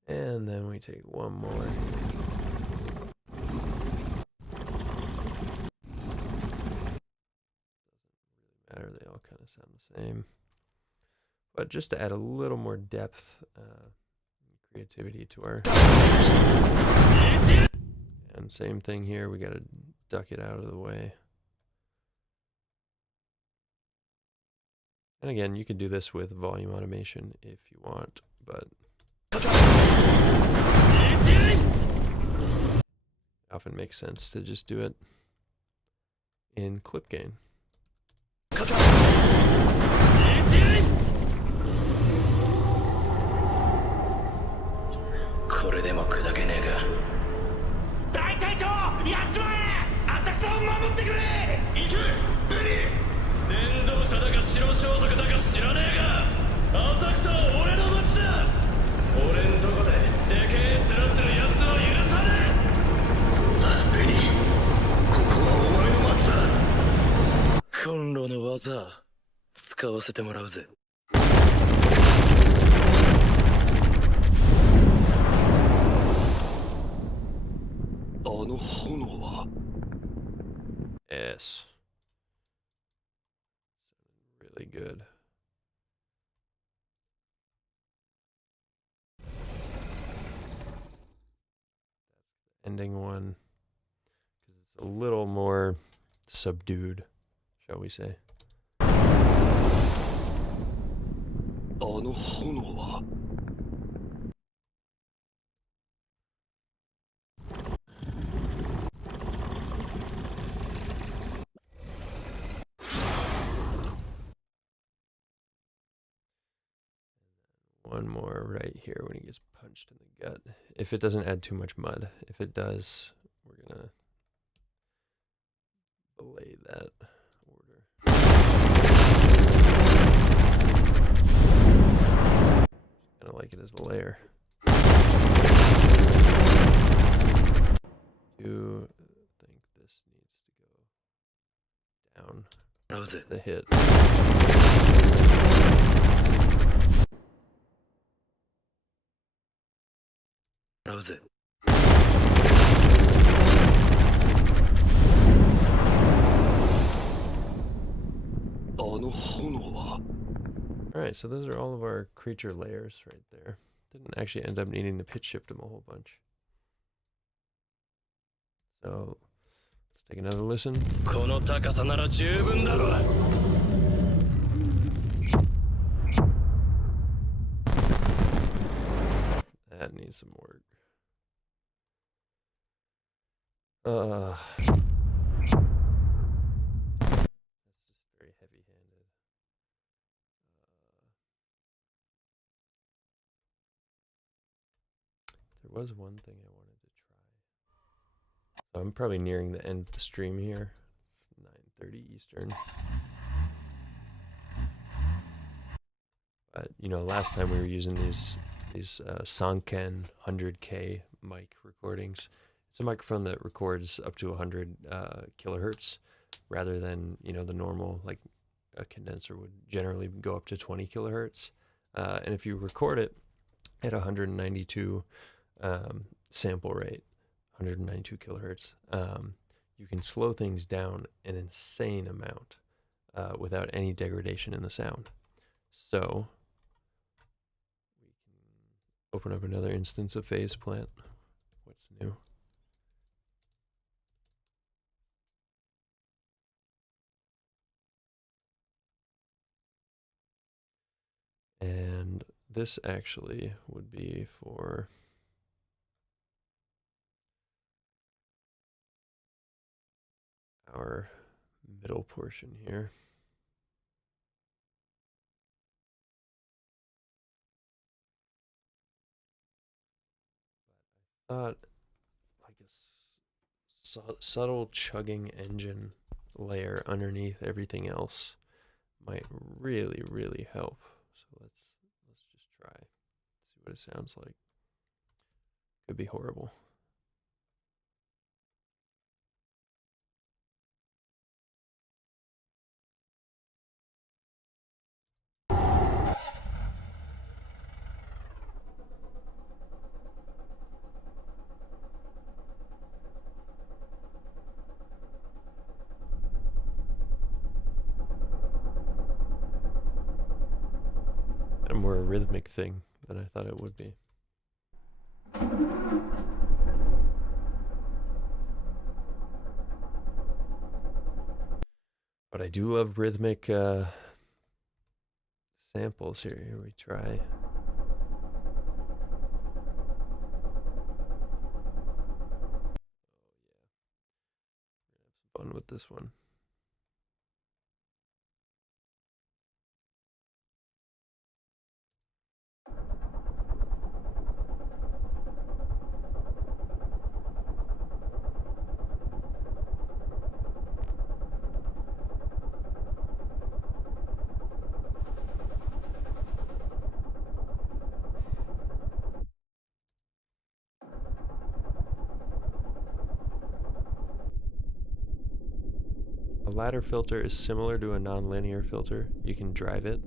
and then we take one more. Doesn't really matter, they all kind of sound the same. But just to add a little more depth and creativity to our... And same thing here, we gotta duck it out of the way. And again, you can do this with volume automation if you want, but it often makes sense to just do it in clip gain. Yes. Really good. ending one because it's a little more subdued, shall we say. あの炎は One more right here when he gets punched in the gut. If it doesn't add too much mud. If it does, we're gonna belay that order. Kind of like it as a layer. Do think this needs to go down the hit. Alright, so those are all of our creature layers right there. Didn't actually end up needing to pitch shift them a whole bunch. So let's take another listen. この高さなら十分だろう That needs some work. That's just very heavy-handed. There was one thing I wanted to try. So I'm probably nearing the end of the stream here. It's 9:30 Eastern. But you know, last time we were using these Sanken 100K mic recordings. It's a microphone that records up to 100 kilohertz, rather than, you know, the normal, like a condenser would generally go up to 20 kilohertz. And if you record it at 192 sample rate, 192 kilohertz, you can slow things down an insane amount without any degradation in the sound. So we can open up another instance of Phase Plant. What's new? And this actually would be for our middle portion here. But I thought like a subtle chugging engine layer underneath everything else might really, really help. So let's just try, see what it sounds like. Could be horrible. A more rhythmic thing than I thought it would be. But I do love rhythmic samples here. Here we try. We're gonna have some fun with this one. A ladder filter is similar to a nonlinear filter. You can drive it,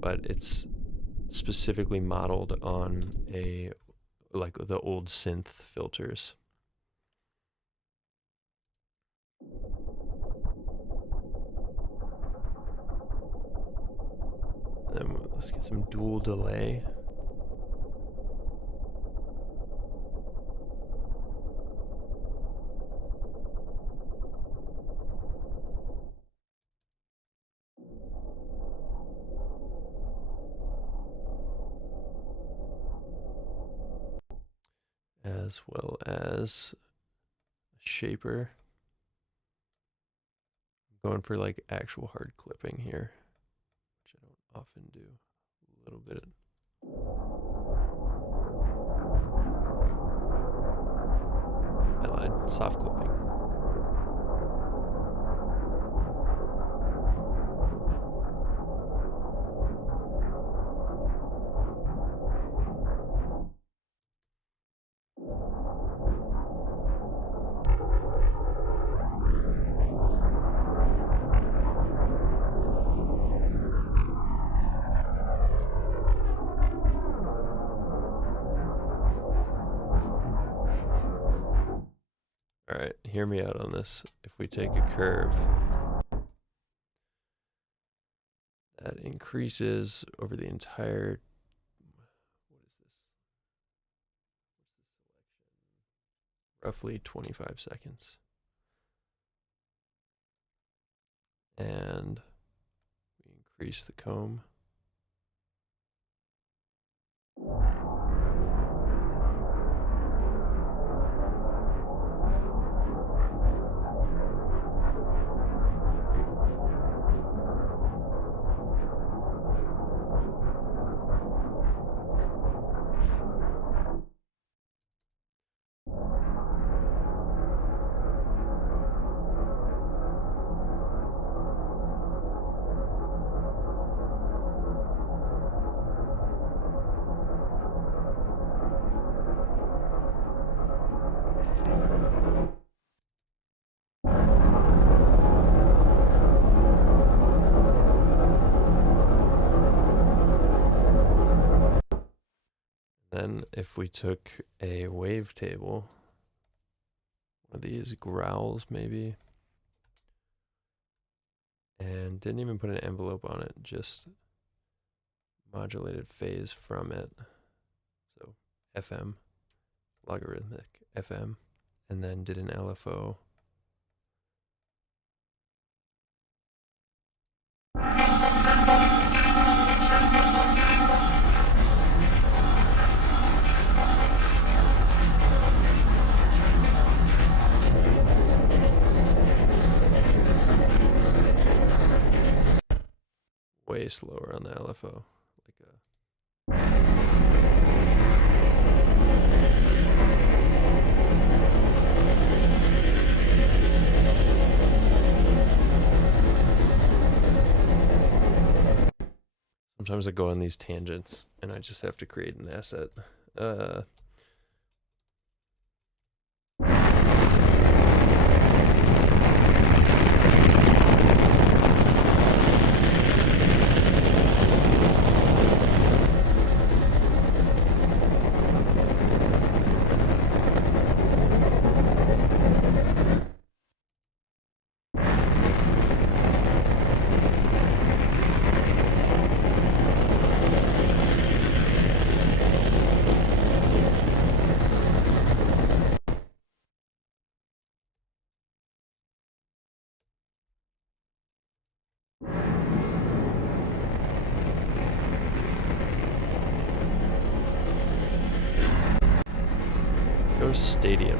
but it's specifically modeled on like the old synth filters. Then let's get some dual delay. as well as a shaper. I'm going for like actual hard clipping here, which I don't often do. A little bit. I lied. Soft clipping. All right, hear me out on this. If we take a curve, that increases over the entire, what is this? What's the selection? Roughly 25 seconds. And we increase the comb. Then if we took a wavetable, one of these growls maybe, and didn't even put an envelope on it, just modulated phase from it. So FM, logarithmic FM, and then did an LFO. Way slower on the LFO, like a sometimes I go on these tangents and I just have to create an asset. Stadium.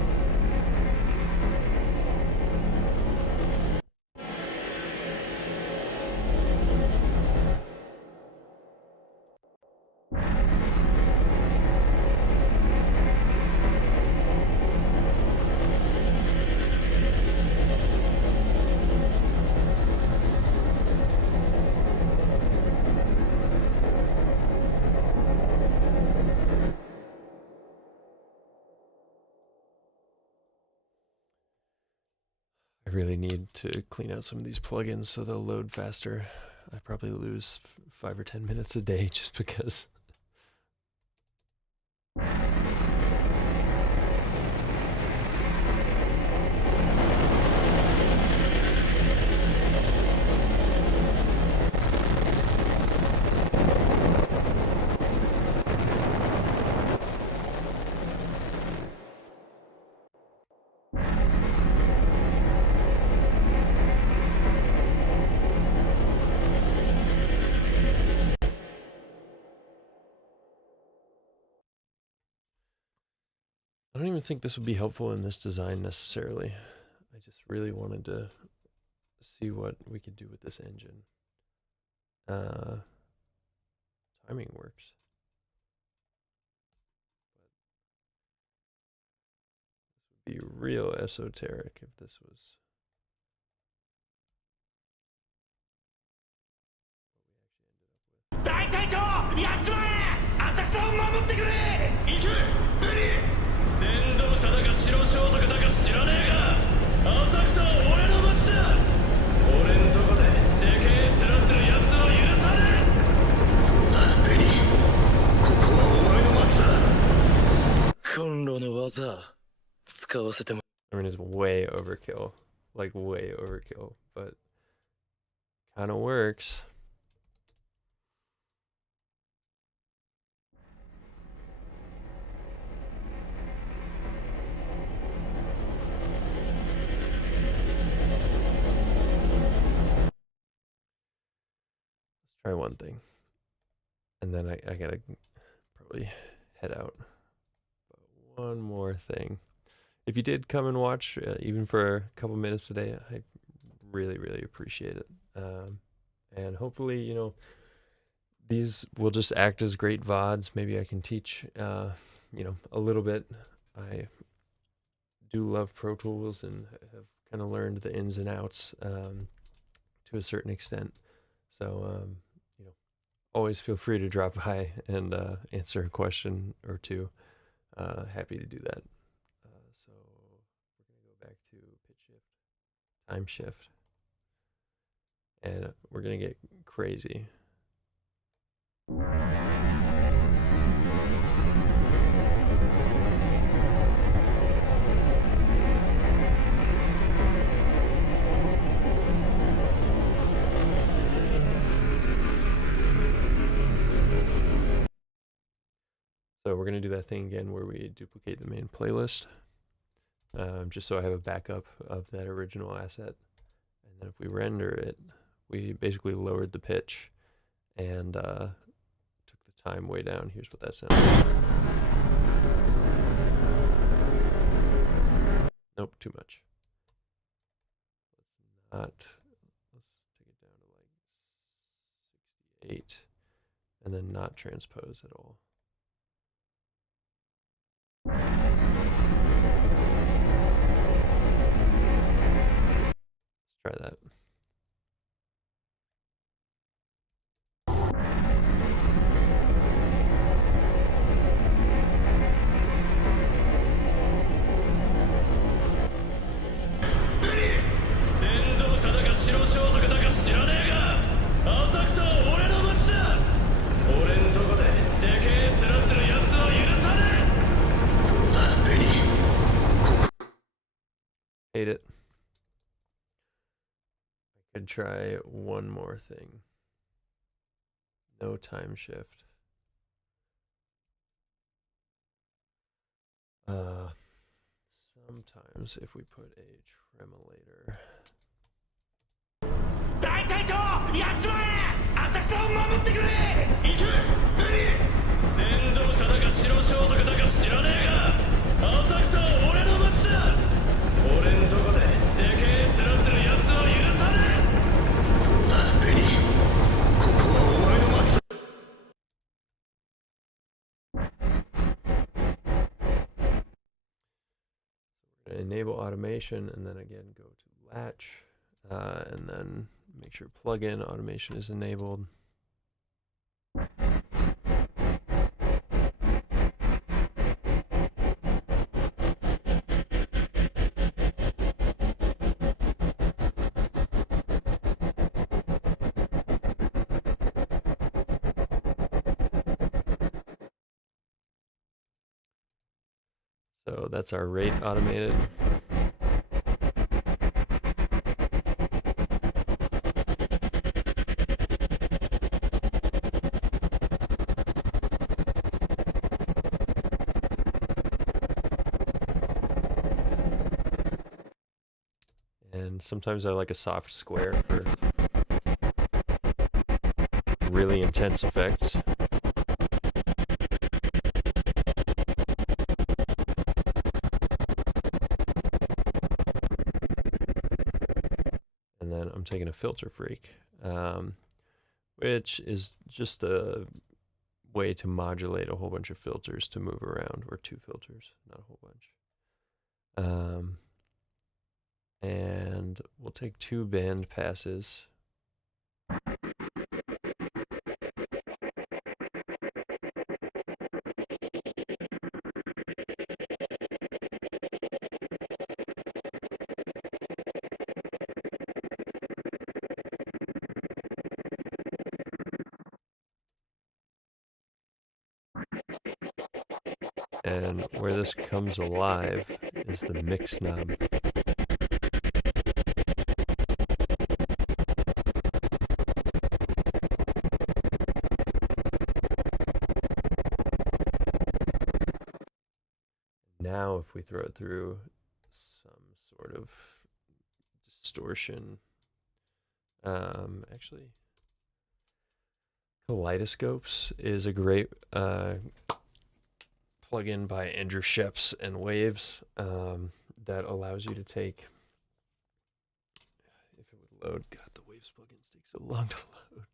I really need to clean out some of these plugins so they'll load faster. I probably lose 5 or 10 minutes a day just because. I don't even think this would be helpful in this design necessarily. I just really wanted to see what we could do with this engine. Timing works. This would be real esoteric if this was. 大隊長やっちまえ浅草を守ってくれ行けベリー伝道者だか白装束だか知らねえが浅草は俺の街だ俺んとこででけえつらつるやつを許さねえそうだベリーここはお前の街だコンロの技使わせても I mean, it's way overkill. Like, way overkill. But kind of works. Let's try one thing. And then I gotta probably head out. But one more thing. If you did come and watch, even for a couple minutes today, I really, really appreciate it. And hopefully, you know, these will just act as great VODs. Maybe I can teach, you know, a little bit. I do love Pro Tools and have kind of learned the ins and outs to a certain extent. So, you know, always feel free to drop by and answer a question or two. Happy to do that. So we're going to go back to pitch shift, time shift, and we're going to get crazy. So we're going to do that thing again where we duplicate the main playlist, just so I have a backup of that original asset. And then if we render it, we basically lowered the pitch and took the time way down. Here's what that sounds like. Nope, too much. Let's take it down to like 68 and then not transpose at all. Let's try that. Hate it. I could try one more thing. No time shift. Sometimes if we put a tremolator. 大隊長やっちまえ浅草を守ってくれ行けベリー伝道者だか白装束だか知らねえが浅草は俺の街だ俺んとこででけえつらつるやつを許さねえそうだベリーここはお前の街だ Enable automation and then again go to latch and then make sure plugin automation is enabled. So that's our rate automated. And sometimes I like a soft square for really intense effects. I'm taking a filter freak, which is just a way to modulate a whole bunch of filters to move around, or 2 filters, not a whole bunch. And we'll take 2 band passes. And where this comes alive is the mix knob. Now if we throw it through some sort of distortion, actually Kaleidoscopes is a great plugin by Andrew Sheps and Waves that allows you to take, if it would load, God, the Waves plugins take so long to load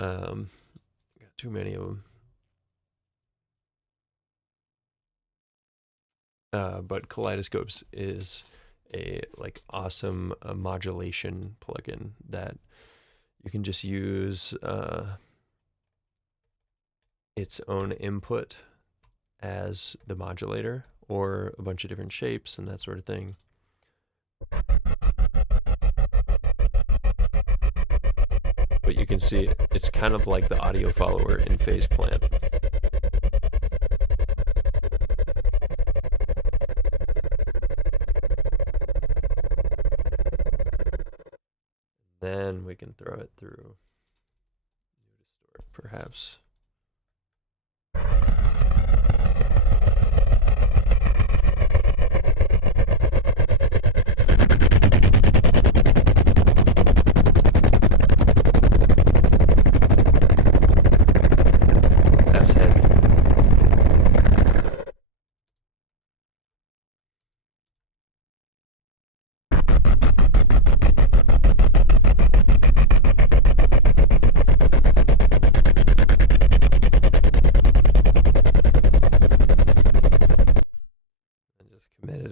now. Got too many of them. But Kaleidoscopes is a awesome modulation plugin that you can just use its own input as the modulator, or a bunch of different shapes and that sort of thing. But you can see it's kind of like the audio follower in Phase Plant. Then we can throw it through New Distort, perhaps. That's heavy.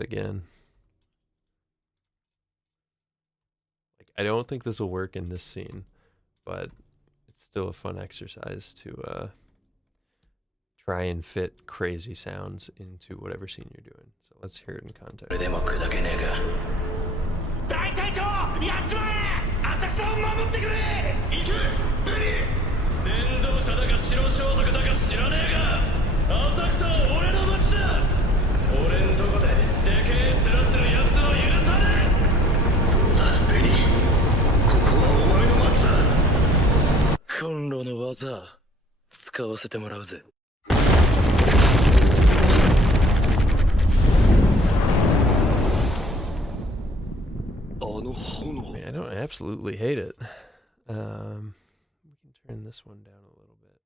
Again, I don't think this will work in this scene, but it's still a fun exercise to try and fit crazy sounds into whatever scene you're doing. So let's hear it in context. I don't absolutely hate it. We can turn this one down a little bit,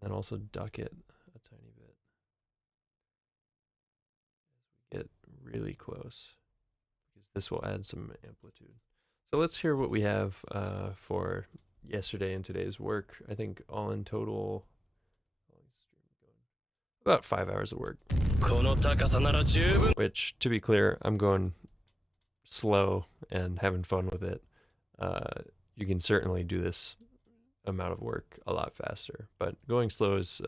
and then also duck it a tiny bit as we get really close, because this will add some amplitude. So let's hear what we have for yesterday and today's work. I think all in total, about 5 hours of work. Which, to be clear, I'm going slow and having fun with it. You can certainly do this amount of work a lot faster, but going slow is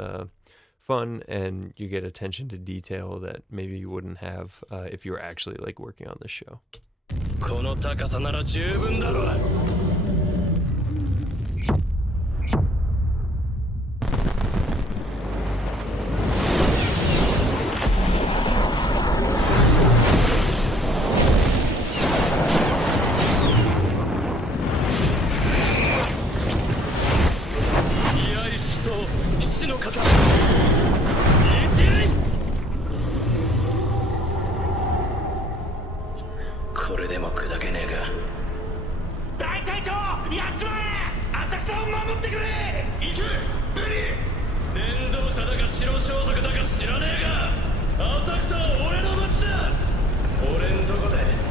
fun, and you get attention to detail that maybe you wouldn't have if you were actually working on this show.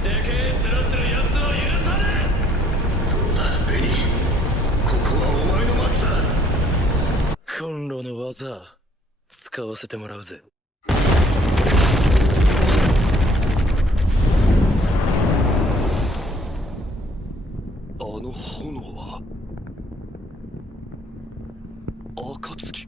でけえ面する奴は許さねえ。そうだベリー、ここはお前の町だ。コンロの技使わせてもらうぜ。あの炎は暁。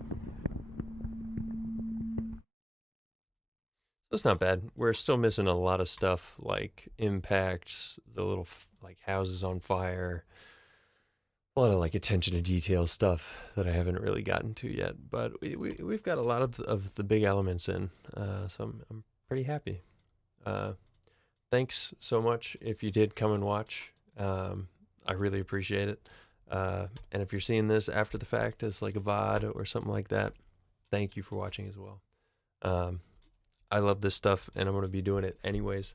So it's not bad. We're still missing a lot of stuff like impacts, the little like houses on fire, a lot of like attention to detail stuff that I haven't really gotten to yet. But we've got a lot of the big elements in, so I'm pretty happy. Thanks so much if you did come and watch. I really appreciate it. And if you're seeing this after the fact as like a VOD or something like that, thank you for watching as well. I love this stuff and I'm going to be doing it anyways.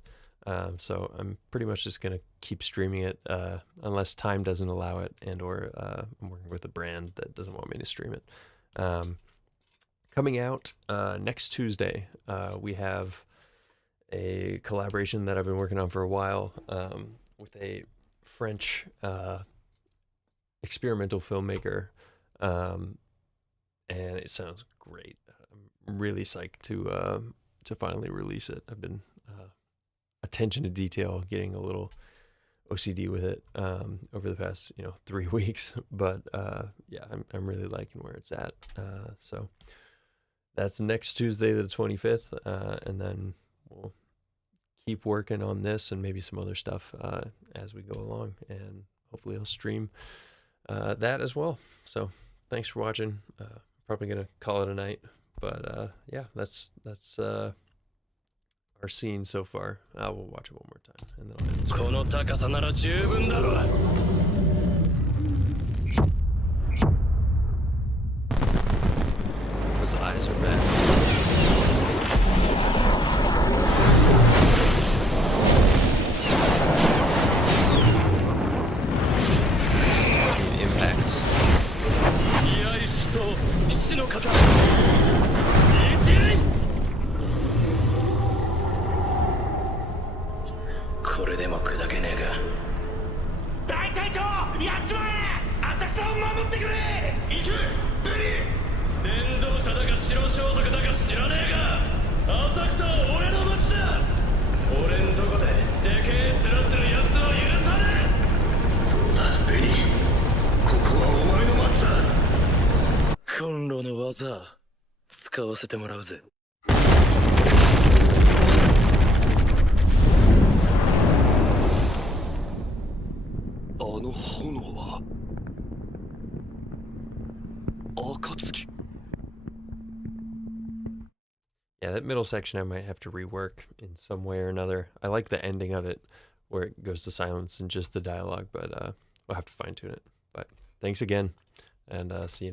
So I'm pretty much just going to keep streaming it unless time doesn't allow it, and or I'm working with a brand that doesn't want me to stream it. Coming out next Tuesday, we have a collaboration that I've been working on for a while with a French experimental filmmaker, and it sounds great. I'm really psyched to finally release it. I've been attention to detail, getting a little OCD with it over the past 3 weeks, but yeah, I'm really liking where it's at. So that's next Tuesday the 25th, and then we'll keep working on this and maybe some other stuff as we go along, and hopefully I'll stream that as well. So thanks for watching. Probably gonna call it a night, but yeah, that's our scene so far. We'll watch it one more time and then I'll end this. この高さなら十分だろう。 Those eyes are bad. Impacts. 居合死と死の型一塁。これでも砕けねえか。大隊長やっちまえ。浅草を守ってくれ。行けベリー。伝道者だか白装束だか知らねえが、浅草は俺の町だ。俺んとこででけえ面する奴は許さねえ。そうだベリー、ここはお前の町だ。コンロの技使わせてもらうぜ。あの炎は暁。 Yeah, that middle section I might have to rework in some way or another. I like the ending of it where it goes to silence and just the dialogue, but we'll have to fine tune it. But thanks again, and see you next